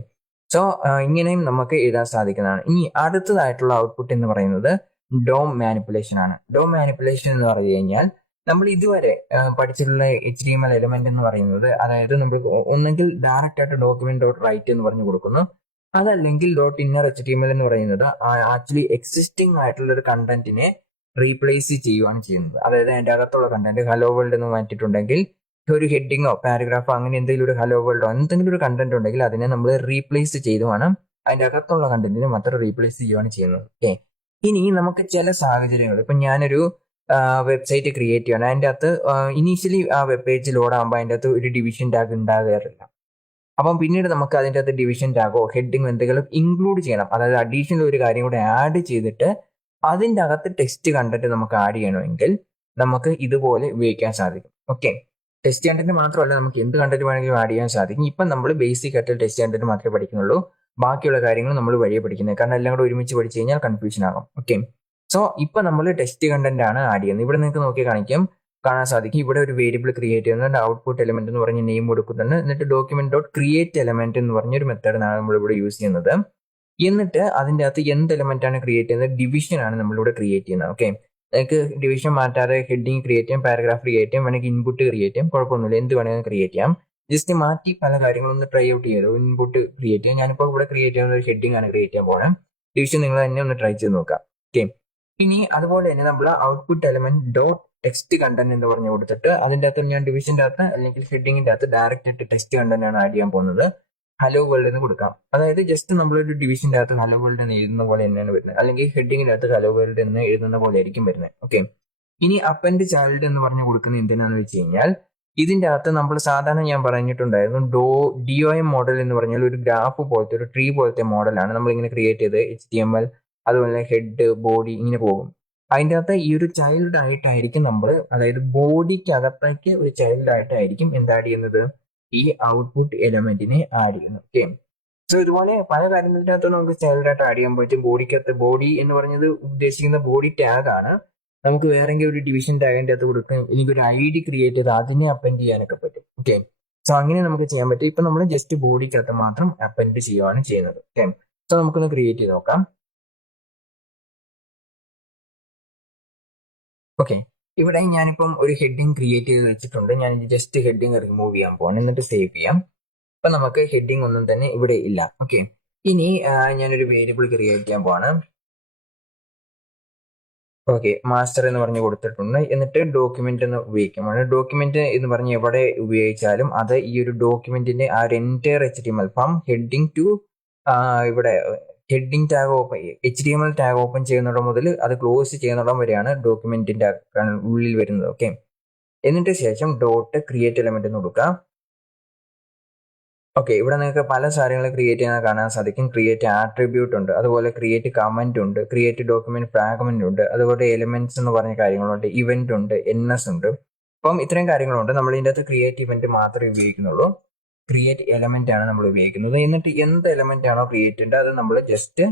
സോ ഇങ്ങനെയും നമുക്ക് എഴുതാൻ സാധിക്കുന്നതാണ്. ഇനി അടുത്തതായിട്ടുള്ള ഔട്ട്പുട്ട് എന്ന് പറയുന്നത് ഡോം മാനിപ്പുലേഷൻ ആണ്. ഡോം മാനിപ്പുലേഷൻ എന്ന് പറഞ്ഞു കഴിഞ്ഞാൽ നമ്മൾ ഇതുവരെ പഠിച്ചിട്ടുള്ള HTML എലിമെന്റ് എന്ന് പറയുന്നത്, അതായത് നമ്മൾ ഒന്നെങ്കിൽ ഡയറക്റ്റ് ആയിട്ട് ഡോക്യുമെന്റ് ഡോട്ട് റൈറ്റ് എന്ന് പറഞ്ഞു കൊടുക്കുന്നു, അതല്ലെങ്കിൽ ഡോട്ട് ഇന്നർ HTML എന്ന് പറയുന്നത് ആക്ച്വലി എക്സിസ്റ്റിംഗ് ആയിട്ടുള്ള ഒരു കണ്ടന്റിനെ റീപ്ലേസ് ചെയ്യുകയാണ് ചെയ്യുന്നത്. അതായത് അതിന്റെ അകത്തുള്ള കണ്ടന്റ് ഹലോ വേൾഡ് എന്ന് മാറ്റിയിട്ടുണ്ടെങ്കിൽ ഒരു ഹെഡിങ്ങോ പാരഗ്രാഫോ അങ്ങനെ എന്തെങ്കിലും ഒരു ഹലോ വേൾഡോ എന്തെങ്കിലും ഒരു കണ്ടന്റ് ഉണ്ടെങ്കിൽ അതിനെ നമ്മൾ റീപ്ലേസ് ചെയ്തുമാണ് അതിന്റെ അകത്തുള്ള കണ്ടന്റിനെ മാത്രം റീപ്ലേസ് ചെയ്യുകയാണ് ചെയ്യുന്നത്. ഓക്കെ, ഇനി നമുക്ക് ചില സാഹചര്യങ്ങൾ, ഇപ്പൊ ഞാനൊരു വെബ്സൈറ്റ് ക്രിയേറ്റ് ചെയ്യണം. അതിൻ്റെ അകത്ത് ഇനീഷ്യലി ആ വെബ് പേജ് ലോഡ് ആകുമ്പോൾ അതിൻ്റെ അകത്ത് ഒരു ഡിവിഷൻ ടാഗ് ഉണ്ടാകാറില്ല. അപ്പം പിന്നീട് നമുക്ക് അതിൻ്റെ അകത്ത് ഡിവിഷൻ ടാഗോ ഹെഡിങ്ങോ എന്തെങ്കിലും ഇൻക്ലൂഡ് ചെയ്യണം. അതായത് അഡീഷണൽ ഒരു കാര്യം കൂടെ ആഡ് ചെയ്തിട്ട് അതിൻ്റെ അകത്ത് ടെക്സ്റ്റ് കണ്ടന്റ് നമുക്ക് ആഡ് ചെയ്യണമെങ്കിൽ നമുക്ക് ഇതുപോലെ ഉപയോഗിക്കാൻ സാധിക്കും. ഓക്കെ, ടെക്സ്റ്റ് കണ്ടന്റ് മാത്രമല്ല, നമുക്ക് എന്ത് കണ്ടന്റ് വേണമെങ്കിലും ആഡ് ചെയ്യാൻ സാധിക്കും. ഇപ്പം നമ്മൾ ബേസിക് ആയിട്ട് ടെക്സ്റ്റ് കണ്ടന്റ് മാത്രമേ പഠിക്കുന്നുള്ളൂ. ബാക്കിയുള്ള കാര്യങ്ങൾ നമ്മൾ വഴിയെ പഠിക്കുന്നത്. കാരണം എല്ലാം കൂടെ ഒരുമിച്ച് പഠിച്ചു കഴിഞ്ഞാൽ കൺഫ്യൂഷൻ ആകും. ഓക്കെ, സോ ഇപ്പൊ നമ്മൾ ടെക്സ്റ്റ് കണ്ടന്റ് ആണ് ആഡ് ചെയ്യുന്നത്. ഇവിടെ നിങ്ങൾക്ക് നോക്കി കാണാൻ സാധിക്കും. ഇവിടെ ഒരു വേരിയബിൾ ക്രിയേറ്റ് ചെയ്യുന്നുണ്ട്, ഔട്ട്പുട്ട് എലമെന്റ് എന്ന് പറഞ്ഞ് നെയിം കൊടുക്കുന്നുണ്ട്. എന്നിട്ട് ഡോക്യുമെന്റ് ഡോട്ട് ക്രിയേറ്റ് എലമെന്റ് എന്ന് പറഞ്ഞൊരു മെത്തേഡാണ് നമ്മൾ ഇവിടെ യൂസ് ചെയ്യുന്നത്. എന്നിട്ട് അതിൻ്റെ അകത്ത് എന്ത് എലമെന്റ് ആണ് ക്രിയേറ്റ് ചെയ്യുന്നത്, ഡിവിഷൻ ആണ് നമ്മളിവിടെ ക്രിയേറ്റ് ചെയ്യുന്നത്. ഓക്കെ, നിങ്ങൾക്ക് ഡിവിഷൻ മാറ്റാതെ ഹെഡിങ് ക്രിയേറ്റ് ചെയ്യാം, പാരഗ്രാഫ് ക്രിയേറ്റ് ചെയ്യാം, വേണമെങ്കിൽ ഇൻപുട്ട് ക്രിയേറ്റ് ചെയ്യാം, കുഴപ്പമൊന്നുമില്ല, എന്ത് വേണമെങ്കിൽ ക്രിയേറ്റ് ചെയ്യാം. ജസ്റ്റ് മാറ്റി പല കാര്യങ്ങളൊന്ന് ട്രൈ ഔട്ട് ചെയ്യാലോ. ഇൻപുട്ട് ക്രിയേറ്റ് ചെയ്യാം. ഞാനിപ്പോൾ ഇവിടെ ക്രിയേറ്റ് ചെയ്യുന്ന ഒരു ഹെഡിങ് ആണ് ക്രിയേറ്റ് ചെയ്യാൻ പോകുന്നത്. ഡിവിഷൻ നിങ്ങൾ തന്നെ ഒന്ന് ട്രൈ ചെയ്ത് നോക്കാം. ഓക്കെ, ഇനി അതുപോലെ തന്നെ നമ്മൾ output element dot text content എന്ന് പറഞ്ഞു കൊടുത്തിട്ട് അതിൻ്റെ അകത്ത് ഞാൻ ഡിവിഷൻ്റെ അകത്ത് അല്ലെങ്കിൽ ഹെഡിങ്ങിന്റെ അകത്ത് ഡയറക്റ്റ് ആയിട്ട് ടെക്സ്റ്റ് കണ്ടന്റ് ആണ് ആഡ് ചെയ്യാൻ പോകുന്നത്. ഹലോ വേൾഡ് എന്ന് കൊടുക്കാം. അതായത് ജസ്റ്റ് നമ്മളൊരു ഡിവിഷൻ്റെ അകത്ത് ഹലോ വേൾഡ് എന്ന് എഴുതുന്ന പോലെ തന്നെയാണ് വരുന്നത്, അല്ലെങ്കിൽ ഹെഡിങ്ങിന്റെ അകത്ത് ഹലോ വേൾഡ് എന്ന് എഴുതുന്ന പോലെ ആയിരിക്കും വരുന്നത്. ഓക്കെ, ഇനി അപ്പൻഡ് ചൈൽഡ് എന്ന് പറഞ്ഞു കൊടുക്കുന്നത് എന്തിനാന്ന് വെച്ച് കഴിഞ്ഞാൽ ഇതിന്റെ അകത്ത് നമ്മൾ സാധാരണ ഞാൻ പറഞ്ഞിട്ടുണ്ടായിരുന്നു DOM മോഡൽ എന്ന് പറഞ്ഞാൽ ഒരു ഗ്രാഫ് പോലത്തെ ഒരു ട്രീ പോലത്തെ മോഡലാണ് നമ്മൾ ഇങ്ങനെ ക്രിയേറ്റ് ചെയ്ത് HTML അതുപോലെ ഹെഡ് ബോഡി ഇങ്ങനെ പോകും. അതിൻ്റെ അകത്ത് ഈ ഒരു ചൈൽഡ് ആയിട്ടായിരിക്കും നമ്മൾ, അതായത് ബോഡിക്ക് അകത്തേക്ക് ഒരു ചൈൽഡ് ആയിട്ടായിരിക്കും എന്താഡ് ചെയ്യുന്നത്, ഈ ഔട്ട്പുട്ട് എലമെന്റിനെ ആഡ് ചെയ്യുന്നത്. ഓക്കെ, സോ ഇതുപോലെ പല കാര്യങ്ങളുടെ അകത്ത് നമുക്ക് ചൈൽഡ് ആയിട്ട് ആഡ് ചെയ്യാൻ പറ്റും. ബോഡിക്കകത്ത് ബോഡി എന്ന് പറഞ്ഞത് ഉദ്ദേശിക്കുന്ന ബോഡി ടാഗ് ആണ്. നമുക്ക് വേറെങ്കിലും ഒരു ഡിവിഷൻ ടാഗിന്റെ അകത്ത് കൊടുക്കാം, എനിക്കൊരു ID ക്രിയേറ്റ് ചെയ്ത് അതിനെ അപ്പൻഡ് ചെയ്യാനൊക്കെ പറ്റും. ഓക്കെ, സോ അങ്ങനെ നമുക്ക് ചെയ്യാൻ പറ്റും. ഇപ്പൊ നമ്മൾ ജസ്റ്റ് ബോഡിക്കകത്ത് മാത്രം അപ്പൻഡ് ചെയ്യുകയാണ് ചെയ്യുന്നത്. ഓക്കെ, സോ നമുക്കൊന്ന് ക്രിയേറ്റ് ചെയ്ത് നോക്കാം. ഓക്കെ, ഇവിടെ ഞാനിപ്പം ഒരു ഹെഡിങ് ക്രിയേറ്റ് ചെയ്ത് വെച്ചിട്ടുണ്ട്. ഞാൻ ജസ്റ്റ് ഹെഡിങ് റിമൂവ് ചെയ്യാൻ പോവാണ്, എന്നിട്ട് സേവ് ചെയ്യാം. അപ്പൊ നമുക്ക് ഹെഡിങ് ഒന്നും തന്നെ ഇവിടെ ഇല്ല. ഓക്കെ, ഇനി ഞാനൊരു വേരിയബിൾ ക്രിയേറ്റ് ചെയ്യാൻ പോവാണ്. ഓക്കെ, മാസ്റ്റർ എന്ന് പറഞ്ഞ് കൊടുത്തിട്ടുണ്ട്. എന്നിട്ട് ഡോക്യുമെന്റ് എന്ന് ഉപയോഗിക്കുമ്പോൾ ഡോക്യുമെന്റ് എന്ന് പറഞ്ഞ് എവിടെ ഉപയോഗിച്ചാലും അത് ഈ ഒരു ഡോക്യുമെന്റിന്റെ ആ ഒരു entire HTML from heading to ഇവിടെ heading tag open HTML tag open ചെയ്യുന്നിടം മുതൽ അത് ക്ലോസ് ചെയ്യുന്നിടം വരെയാണ് ഡോക്യുമെന്റിന്റെ ഉള്ളിൽ വരുന്നത്. ഓക്കെ, എന്നിട്ട് ശേഷം ഡോട്ട് ക്രിയേറ്റ് എലമെന്റ് എന്ന് കൊടുക്കുക. ഓക്കെ, ഇവിടെ നിങ്ങൾക്ക് പല കാര്യങ്ങൾ ക്രിയേറ്റ് ചെയ്യാൻ കാണാൻ സാധിക്കും. ക്രിയേറ്റ് ആട്രിബ്യൂട്ട് ഉണ്ട്, അതുപോലെ ക്രിയേറ്റ് കമന്റ് ഉണ്ട്, ക്രിയേറ്റ് ഡോക്യുമെന്റ് ഫ്രാഗ്മെന്റ് ഉണ്ട്, അതുപോലെ എലിമെന്റ്സ് എന്ന് പറഞ്ഞ കാര്യങ്ങളുണ്ട്, ഇവന്റ് ഉണ്ട്, NS ഉണ്ട്. അപ്പം ഇത്രയും കാര്യങ്ങളുണ്ട്. നമ്മൾ ഇതിൻ്റെ അകത്ത് ക്രിയേറ്റ് ഇവന്റ് മാത്രമേ ഉപയോഗിക്കുന്നുള്ളൂ. ക്രിയേറ്റ് എലമെന്റ് ആണ് നമ്മൾ ഉപയോഗിക്കുന്നത്. എന്നിട്ട് എന്ത് എലമെന്റ് ആണോ ക്രിയേറ്റ് ചെയ്യേണ്ടത് അത് നമ്മൾ ജസ്റ്റ്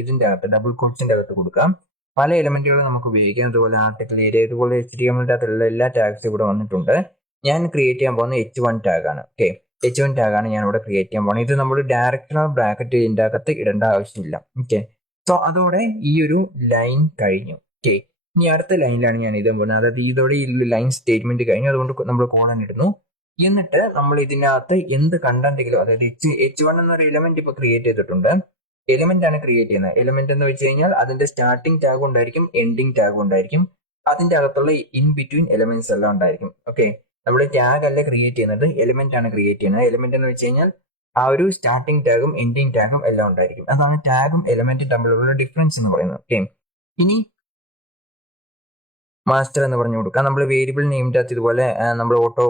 ഇതിന്റെ അകത്ത് ഡബിൾ കോട്ട്സിന്റെ അകത്ത് കൊടുക്കാം. പല എലമെന്റുകൾ നമുക്ക് ഉപയോഗിക്കാം. അതുപോലെ ആർട്ടിക്കിൾ ഏരിയ, ഇതുപോലെ HTML അകത്തുള്ള എല്ലാ ടാഗ്സും ഇവിടെ വന്നിട്ടുണ്ട്. ഞാൻ ക്രിയേറ്റ് ചെയ്യാൻ പോകുന്ന H1 ടാഗ് ആണ്. ഓക്കെ, H1 ടാഗ് ആണ് ഞാൻ ഇവിടെ ക്രിയേറ്റ് ചെയ്യാൻ പോകുന്നത്. ഇത് നമ്മൾ ഡയറക്ടർ ബ്രാക്കറ്റ് ഇതിന്റെ അകത്ത് ഇടേണ്ട ആവശ്യമില്ല. ഓക്കെ, സോ അതോടെ ഈ ഒരു ലൈൻ കഴിഞ്ഞു. ഓക്കെ, ഇനി അടുത്ത ലൈനിലാണ് ഞാൻ ഇതാൻ പോകുന്നത്. അതായത് ഇതോടെ ഈ ലൈൻ സ്റ്റേറ്റ്മെന്റ് കഴിഞ്ഞു. അതുകൊണ്ട് നമ്മൾ കോളൻ ഇടുന്നു. എന്നിട്ട് നമ്മൾ ഇതിനകത്ത് എന്ത് കണ്ടന്റെങ്കിലും, അതായത് H1 എന്നൊരു എലമെന്റ് ഇപ്പൊ ക്രിയേറ്റ് ചെയ്തിട്ടുണ്ട്. എലിമെന്റ് ആണ് ക്രിയേറ്റ് ചെയ്യുന്നത്. എലിമെന്റ് എന്ന് വെച്ച് കഴിഞ്ഞാൽ അതിന്റെ സ്റ്റാർട്ടിംഗ് ടാഗ് ഉണ്ടായിരിക്കും, എൻഡിങ് ടാഗ് ഉണ്ടായിരിക്കും, അതിന്റെ അകത്തുള്ള ഇൻ ബിറ്റ്വീൻ എലിമെന്റ്സ് എല്ലാം ഉണ്ടായിരിക്കും. ഓക്കെ, നമ്മൾ ടാഗ് അല്ല ക്രിയേറ്റ് ചെയ്യുന്നത്, എലിമെന്റ് ആണ് ക്രിയേറ്റ് ചെയ്യുന്നത്. എലിമെന്റ് എന്ന് വെച്ച് കഴിഞ്ഞാൽ ആ ഒരു സ്റ്റാർട്ടിംഗ് ടാഗും എൻഡിങ് ടാഗും എല്ലാം ഉണ്ടായിരിക്കും. അതാണ് ടാഗും എലിമെന്റും തമ്മിലുള്ള ഡിഫറൻസ് എന്ന് പറയുന്നത്. ഓക്കെ, ഇനി മാസ്റ്റർ എന്ന് പറഞ്ഞു കൊടുക്കാം. നമ്മൾ വേരിയബിൾ നെയിമിൻ്റെ അകത്ത് ഇതുപോലെ നമ്മൾ ഓട്ടോ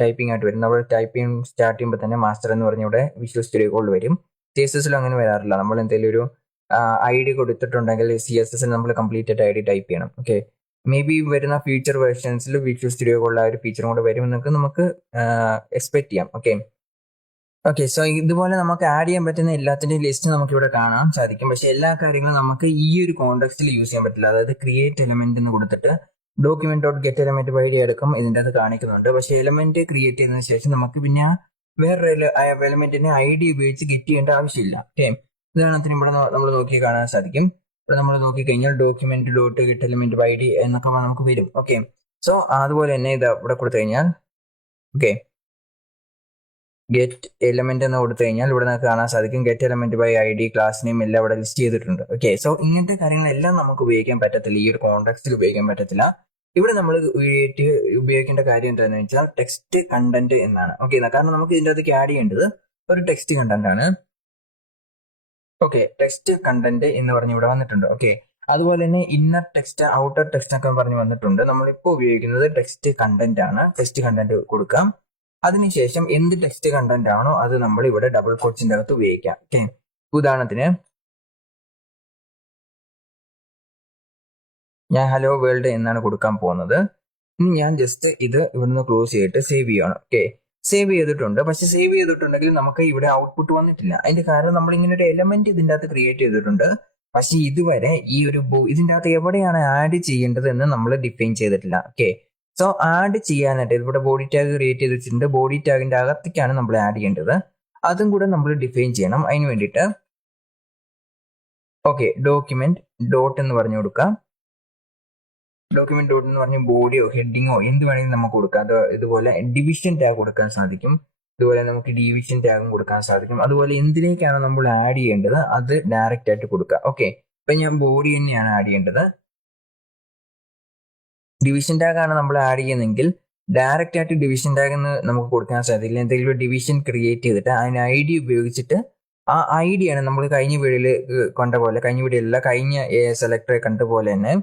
ടൈപ്പിംഗ് ആയിട്ട് വരും. നമ്മൾ ടൈപ്പിംഗ് സ്റ്റാർട്ട് ചെയ്യുമ്പോൾ തന്നെ മാസ്റ്റർ എന്ന് പറഞ്ഞ ഇവിടെ വിഷ്വൽ സ്റ്റുഡിയോ കോഡിൽ വരും. CSS അങ്ങനെ വരാറില്ല. നമ്മൾ എന്തെങ്കിലും ഒരു ID കൊടുത്തിട്ടുണ്ടെങ്കിൽ CSS നമ്മൾ കംപ്ലീറ്റ് ആയിട്ട് ID ടൈപ്പ് ചെയ്യണം. ഓക്കെ, മേ ബി വരുന്ന ഫ്യൂച്ചർ വേർഷൻസിൽ വിഷ്വൽ സ്റ്റുഡിയോ കോഡിൽ ആ ഒരു ഫീച്ചറും കൂടെ വരുമെന്നൊക്കെ നമുക്ക് എക്സ്പെക്ട് ചെയ്യാം. ഓക്കെ, സോ ഇതുപോലെ നമുക്ക് ആഡ് ചെയ്യാൻ പറ്റുന്ന എല്ലാത്തിൻ്റെയും ലിസ്റ്റ് നമുക്ക് ഇവിടെ കാണാൻ സാധിക്കും. പക്ഷെ എല്ലാ കാര്യങ്ങളും നമുക്ക് ഈ ഒരു കോണ്ടെക്സ്റ്റിൽ യൂസ് ചെയ്യാൻ പറ്റില്ല. അതായത് ക്രിയേറ്റ് എലമെന്റ് എന്ന് കൊടുത്തിട്ട് ഡോക്യുമെന്റ് ഡോട്ട് ഗെറ്റ് എലമെന്റ് വഴി എടുക്കും ഇതിൻ്റെ അത് കാണിക്കുന്നുണ്ട്. പക്ഷെ എലമെന്റ് ക്രിയേറ്റ് ചെയ്തതിനു ശേഷം നമുക്ക് പിന്നെ വേറൊരു എലമെന്റിനെ ID ഉപയോഗിച്ച് ഗെറ്റ് ചെയ്യേണ്ട ആവശ്യമില്ല. ഓക്കെ, ഉദാഹരണത്തിന് ഇവിടെ നമ്മൾ നോക്കി കാണാൻ സാധിക്കും. ഇവിടെ നമ്മൾ നോക്കിക്കഴിഞ്ഞാൽ document dot get element ID എന്നൊക്കെ നമുക്ക് വരും. ഓക്കെ, സോ അതുപോലെ തന്നെ ഇത് ഇവിടെ കൊടുത്തു കഴിഞ്ഞാൽ ഗെറ്റ് എലമെന്റ് എന്ന് കൊടുത്തു കഴിഞ്ഞാൽ ഇവിടെ നമുക്ക് കാണാൻ സാധിക്കും get element by ID, class name എല്ലാം ഇവിടെ ലിസ്റ്റ് ചെയ്തിട്ടുണ്ട്. ഓക്കെ, സോ ഇങ്ങനത്തെ കാര്യങ്ങളെല്ലാം നമുക്ക് ഉപയോഗിക്കാൻ പറ്റത്തില്ല, ഈ ഒരു കോണ്ടെക്സ്റ്റിൽ ഉപയോഗിക്കാൻ പറ്റത്തില്ല. ഇവിടെ നമ്മൾ ഉപയോഗിക്കേണ്ട കാര്യം എന്താണെന്ന് വെച്ചാൽ ടെക്സ്റ്റ് കണ്ടന്റ് എന്നാണ്. ഓക്കെ, കാരണം നമുക്ക് ഇതിൻ്റെ അകത്തേക്ക് ആഡ് ചെയ്യേണ്ടത് ഒരു ടെക്സ്റ്റ് കണ്ടന്റ് ആണ്. ഓക്കെ, ടെക്സ്റ്റ് കണ്ടന്റ് എന്ന് പറഞ്ഞ് ഇവിടെ വന്നിട്ടുണ്ട്. ഓക്കെ, അതുപോലെ തന്നെ ഇന്നർ ടെക്സ്റ്റ്, ഔട്ടർ ടെക്സ്റ്റ് ഒക്കെ പറഞ്ഞ് വന്നിട്ടുണ്ട്. നമ്മളിപ്പോൾ ഉപയോഗിക്കുന്നത് ടെക്സ്റ്റ് കണ്ടന്റ് ആണ്. ടെക്സ്റ്റ് കണ്ടന്റ് കൊടുക്കാം. അതിനുശേഷം എന്ത് ടെക്സ്റ്റ് കണ്ടന്റ് ആണോ അത് നമ്മൾ ഇവിടെ ഡബിൾ കോട്ട്സിന്റെ അകത്ത് ഉപയോഗിക്കാം. ഓക്കെ, ഉദാഹരണത്തിന് ഞാൻ ഹലോ വേൾഡ് എന്നാണ് കൊടുക്കാൻ പോകുന്നത്. ഇനി ഞാൻ ജസ്റ്റ് ഇത് ഇവിടുന്ന് ക്ലോസ് ചെയ്തിട്ട് സേവ് ചെയ്യണം. ഓക്കെ, സേവ് ചെയ്തിട്ടുണ്ട്. പക്ഷെ സേവ് ചെയ്തിട്ടുണ്ടെങ്കിൽ നമുക്ക് ഇവിടെ ഔട്ട്പുട്ട് വന്നിട്ടില്ല. അതിന്റെ കാരണം നമ്മൾ ഇങ്ങനെ ഒരു എലമെന്റ് ഇതിൻ്റെ അകത്ത് ക്രിയേറ്റ് ചെയ്തിട്ടുണ്ട്. പക്ഷെ ഇതുവരെ ഈ ഒരു ഇതിൻ്റെ അകത്ത് എവിടെയാണ് ആഡ് ചെയ്യേണ്ടത് എന്ന് നമ്മൾ ഡിഫൈൻ ചെയ്തിട്ടില്ല. ഓക്കെ, സോ ആഡ് ചെയ്യാനായിട്ട് ഇവിടെ ബോഡി ടാഗ് ക്രിയേറ്റ് ചെയ്ത് വെച്ചിട്ടുണ്ട്. ബോഡി ടാഗിന്റെ അകത്തേക്കാണ് നമ്മൾ ആഡ് ചെയ്യേണ്ടത്. അതും കൂടെ നമ്മൾ ഡിഫൈൻ ചെയ്യണം. അതിന് വേണ്ടിയിട്ട് ഡോക്യുമെന്റ് ഡോട്ട് എന്ന് പറഞ്ഞു കൊടുക്കാം. ഡോക്യുമെന്റ് ഡോട്ട് എന്ന് പറഞ്ഞ ബോഡിയോ ഹെഡിങ്ങോ എന്ത് വേണമെങ്കിലും നമുക്ക് കൊടുക്കാം. അത് ഇതുപോലെ ഡിവിഷൻ ടാഗ് കൊടുക്കാൻ സാധിക്കും. ഇതുപോലെ നമുക്ക് ഡിവിഷൻ ടാഗും കൊടുക്കാൻ സാധിക്കും. അതുപോലെ എന്തിലേക്കാണ് നമ്മൾ ആഡ് ചെയ്യേണ്ടത് അത് ഡയറക്റ്റ് ആയിട്ട് കൊടുക്കുക. ഓക്കെ, ഇപ്പൊ ഞാൻ ബോഡി തന്നെയാണ് ആഡ് ചെയ്യേണ്ടത്. ഡിവിഷൻ ടാഗ് ആണ് നമ്മൾ ആഡ് ചെയ്യുന്നതെങ്കിൽ ഡയറക്റ്റ് ആയിട്ട് ഡിവിഷൻ ടാഗ് എന്ന് നമുക്ക് കൊടുക്കാൻ സാധിക്കില്ല. എന്തെങ്കിലും ഒരു ഡിവിഷൻ ക്രിയേറ്റ് ചെയ്തിട്ട് അതിന് ID ഉപയോഗിച്ചിട്ട് ആ ID ആണ് നമ്മൾ കഴിഞ്ഞ വീഡിയോയിൽ കണ്ട പോലെ, കഴിഞ്ഞ വീഡിയോയിലല്ല കഴിഞ്ഞ സെലക്ടറെ കണ്ട പോലെ തന്നെ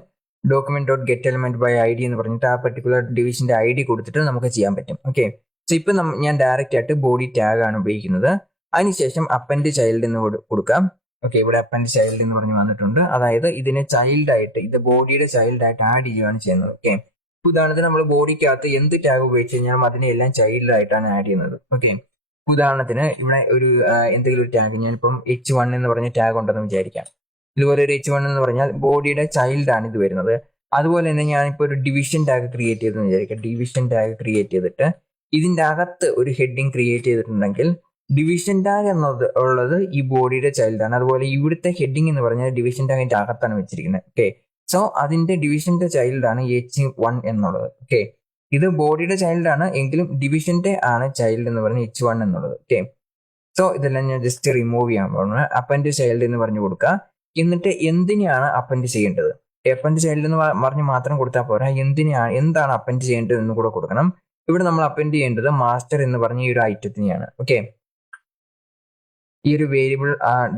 document dot get element by ID എന്ന് പറഞ്ഞിട്ട് ആ പർട്ടിക്കുലർ ഡിവിഷന്റെ ID കൊടുത്തിട്ട് നമുക്ക് ചെയ്യാൻ പറ്റും. ഓക്കെ, സോ ഇപ്പൊ ഞാൻ ഡയറക്റ്റ് ആയിട്ട് ബോഡി ടാഗ് ആണ് ഉപയോഗിക്കുന്നത്. അതിനുശേഷം അപ്പൻഡ് ചൈൽഡ് എന്ന് കൊടുക്കാം. ഓക്കെ, ഇവിടെ അപ്പൻഡ് ചൈൽഡ് എന്ന് പറഞ്ഞ് വന്നിട്ടുണ്ട്. അതായത് ഇതിനെ ചൈൽഡ് ആയിട്ട്, ഇത് ബോഡിയുടെ ചൈൽഡ് ആയിട്ട് ആഡ് ചെയ്യുകയാണ് ചെയ്യുന്നത്. ഓക്കെ, ഉദാഹരണത്തിന് നമ്മൾ ബോഡിക്കകത്ത് എന്ത് ടാഗ് ഉപയോഗിച്ച് കഴിഞ്ഞാൽ അതിനെ എല്ലാം ചൈൽഡ് ആയിട്ടാണ് ആഡ് ചെയ്യുന്നത്. ഓക്കെ, ഉദാഹരണത്തിന് ഇവിടെ ഒരു എന്തെങ്കിലും ഒരു ടാഗ്, ഞാനിപ്പം H1 എന്ന് പറഞ്ഞ ടാഗ് ഉണ്ടെന്ന് വിചാരിക്കാം. ഇതുപോലെ ഒരു H1 എന്ന് പറഞ്ഞാൽ ബോഡിയുടെ ചൈൽഡ് ആണ് ഇത് വരുന്നത്. അതുപോലെ തന്നെ ഞാനിപ്പോൾ ഒരു ഡിവിഷൻ ടാഗ് ക്രിയേറ്റ് ചെയ്തെന്ന് വിചാരിക്കാം. ഡിവിഷൻ ടാഗ് ക്രിയേറ്റ് ചെയ്തിട്ട് ഇതിന്റെ അകത്ത് ഒരു ഹെഡിങ് ക്രിയേറ്റ് ചെയ്തിട്ടുണ്ടെങ്കിൽ ഡിവിഷൻ ടാഗ് ഉള്ളത് ഈ ബോഡിയുടെ ചൈൽഡാണ്. അതുപോലെ ഇവിടുത്തെ ഹെഡിങ് എന്ന് പറഞ്ഞാൽ ഡിവിഷൻ ടാഗിന്റെ അകത്താണ് വെച്ചിരിക്കുന്നത്. ഓക്കെ, സോ അതിന്റെ ഡിവിഷന്റെ ചൈൽഡാണ് H1 എന്നുള്ളത്. ഓക്കെ, ഇത് ബോഡിയുടെ ചൈൽഡാണ് എങ്കിലും ഡിവിഷന്റെ ആണ് ചൈൽഡ് എന്ന് പറഞ്ഞ H1 എന്നുള്ളത്. ഓക്കെ, സോ ഇതെല്ലാം ഞാൻ ജസ്റ്റ് റിമൂവ് ചെയ്യാൻ പോകുന്നത്. അപ്പൻഡ് ചൈൽഡ് എന്ന് പറഞ്ഞു കൊടുക്കുക. എന്നിട്ട് എന്തിനാണ് അപ്പൻഡ് ചെയ്യേണ്ടത്? അപ്പൻഡ് ചൈൽഡ് എന്ന് പറഞ്ഞ് മാത്രം കൊടുത്താൽ പോരാ, എന്താണ് അപ്പൻഡ് ചെയ്യേണ്ടത് എന്ന് കൂടെ കൊടുക്കണം. ഇവിടെ നമ്മൾ അപ്പൻഡ് ചെയ്യേണ്ടത് മാസ്റ്റർ എന്ന് പറഞ്ഞ ഈ ഒരു ഐറ്റത്തിനെയാണ്. ഓക്കെ, ഈ ഒരു വേരിയബിൾ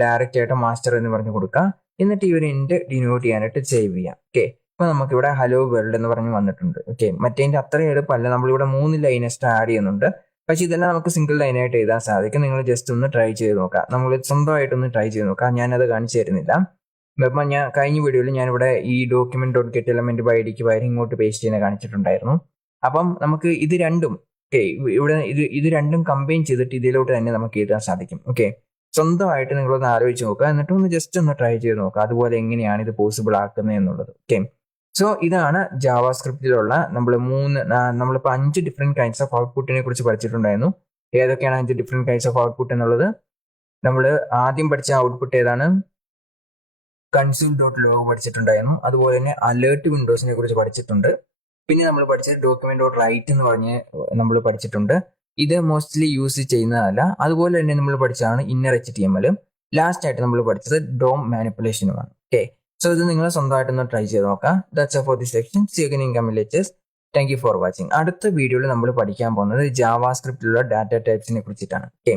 ഡയറക്റ്റ് ആയിട്ട് മാസ്റ്റർ എന്ന് പറഞ്ഞു കൊടുക്കുക. എന്നിട്ട് ഈ ഒരു ഇൻഡ് ഡിനോട്ട് ചെയ്യാനായിട്ട് സേവ് ചെയ്യാം. ഓക്കെ, ഇപ്പൊ നമുക്ക് ഇവിടെ ഹലോ വേൾഡ് എന്ന് പറഞ്ഞ് വന്നിട്ടുണ്ട്. ഓക്കെ, മറ്റേതിന്റെ അത്ര എളുപ്പമല്ല. നമ്മളിവിടെ 3 ലൈൻ എക്സ്ട്രാ ആഡ് ചെയ്യുന്നുണ്ട്. പക്ഷെ ഇതെല്ലാം നമുക്ക് സിംഗിൾ ലൈനായിട്ട് എഴുതാൻ സാധിക്കും. നിങ്ങൾ ജസ്റ്റ് ഒന്ന് ട്രൈ ചെയ്ത് നോക്കാം. നമ്മൾ സ്വന്തമായിട്ടൊന്ന് ട്രൈ ചെയ്ത് നോക്കാം. ഞാനത് കാണിച്ചു തരുന്നില്ല. അപ്പം ഞാൻ കഴിഞ്ഞ വീഡിയോയിൽ ഞാനിവിടെ ഈ document dot get element by IDക്ക് പകരം ഇങ്ങോട്ട് പേസ്റ്റ് ചെയ്യുന്ന കാണിച്ചിട്ടുണ്ടായിരുന്നു. അപ്പം നമുക്ക് ഇത് രണ്ടും ഇവിടെ ഇത് രണ്ടും കമ്പൈൻ ചെയ്തിട്ട് ഇതിലോട്ട് തന്നെ നമുക്ക് എഴുതാൻ സാധിക്കും. ഓക്കെ, സ്വന്തമായിട്ട് നിങ്ങളൊന്ന് ആലോചിച്ച് നോക്കുക. എന്നിട്ട് ഒന്ന് ജസ്റ്റ് ഒന്ന് ട്രൈ ചെയ്ത് നോക്കുക അതുപോലെ എങ്ങനെയാണ് ഇത് പോസിബിൾ ആക്കുന്നത് എന്നുള്ളത്. ഓക്കെ, സോ ഇതാണ് ജാവാസ്ക്രിപ്റ്റിലുള്ള നമ്മളിപ്പോൾ 5 ഡിഫറെന്റ് കൈൻഡ്സ് ഓഫ് ഔട്ട്പുട്ടിനെ കുറിച്ച് പഠിച്ചിട്ടുണ്ടായിരുന്നു. ഏതൊക്കെയാണ് 5 ഡിഫറെന്റ് കൈൻഡ്സ് ഓഫ് ഔട്ട്പുട്ട് എന്നുള്ളത്? നമ്മൾ ആദ്യം പഠിച്ച ഔട്ട്പുട്ട് ഏതാണ്? കൺസോൾ ഡോട്ട് ലോഗ് പഠിച്ചിട്ടുണ്ടായിരുന്നു. അതുപോലെ തന്നെ അലേർട്ട് വിൻഡോസിനെ കുറിച്ച് പഠിച്ചിട്ടുണ്ട്. പിന്നെ നമ്മൾ പഠിച്ചത് ഡോക്യുമെന്റ് ഡോട്ട് റൈറ്റ് എന്ന് പറഞ്ഞ് നമ്മൾ പഠിച്ചിട്ടുണ്ട്. ഇത് മോസ്റ്റ്ലി യൂസ് ചെയ്യുന്നതല്ല. അതുപോലെ തന്നെ നമ്മൾ പഠിച്ചതാണ് ഇന്നർ HTML. ലാസ്റ്റ് ആയിട്ട് നമ്മൾ പഠിച്ചത് ഡോം മാനിപ്പുലേഷനുമാണ്. ഓക്കെ, സോ ഇത് നിങ്ങൾ സ്വന്തമായിട്ടൊന്ന് ട്രൈ ചെയ്ത് നോക്കാം. That's for the section. See you again in coming lectures. Thank you for watching. അടുത്ത വീഡിയോയിൽ നമ്മൾ പഠിക്കാൻ പോകുന്നത് ജാവാസ്ക്രിപ്റ്റിലുള്ള ഡാറ്റ ടൈപ്സിനെ കുറിച്ചിട്ടാണ്. ഓക്കെ,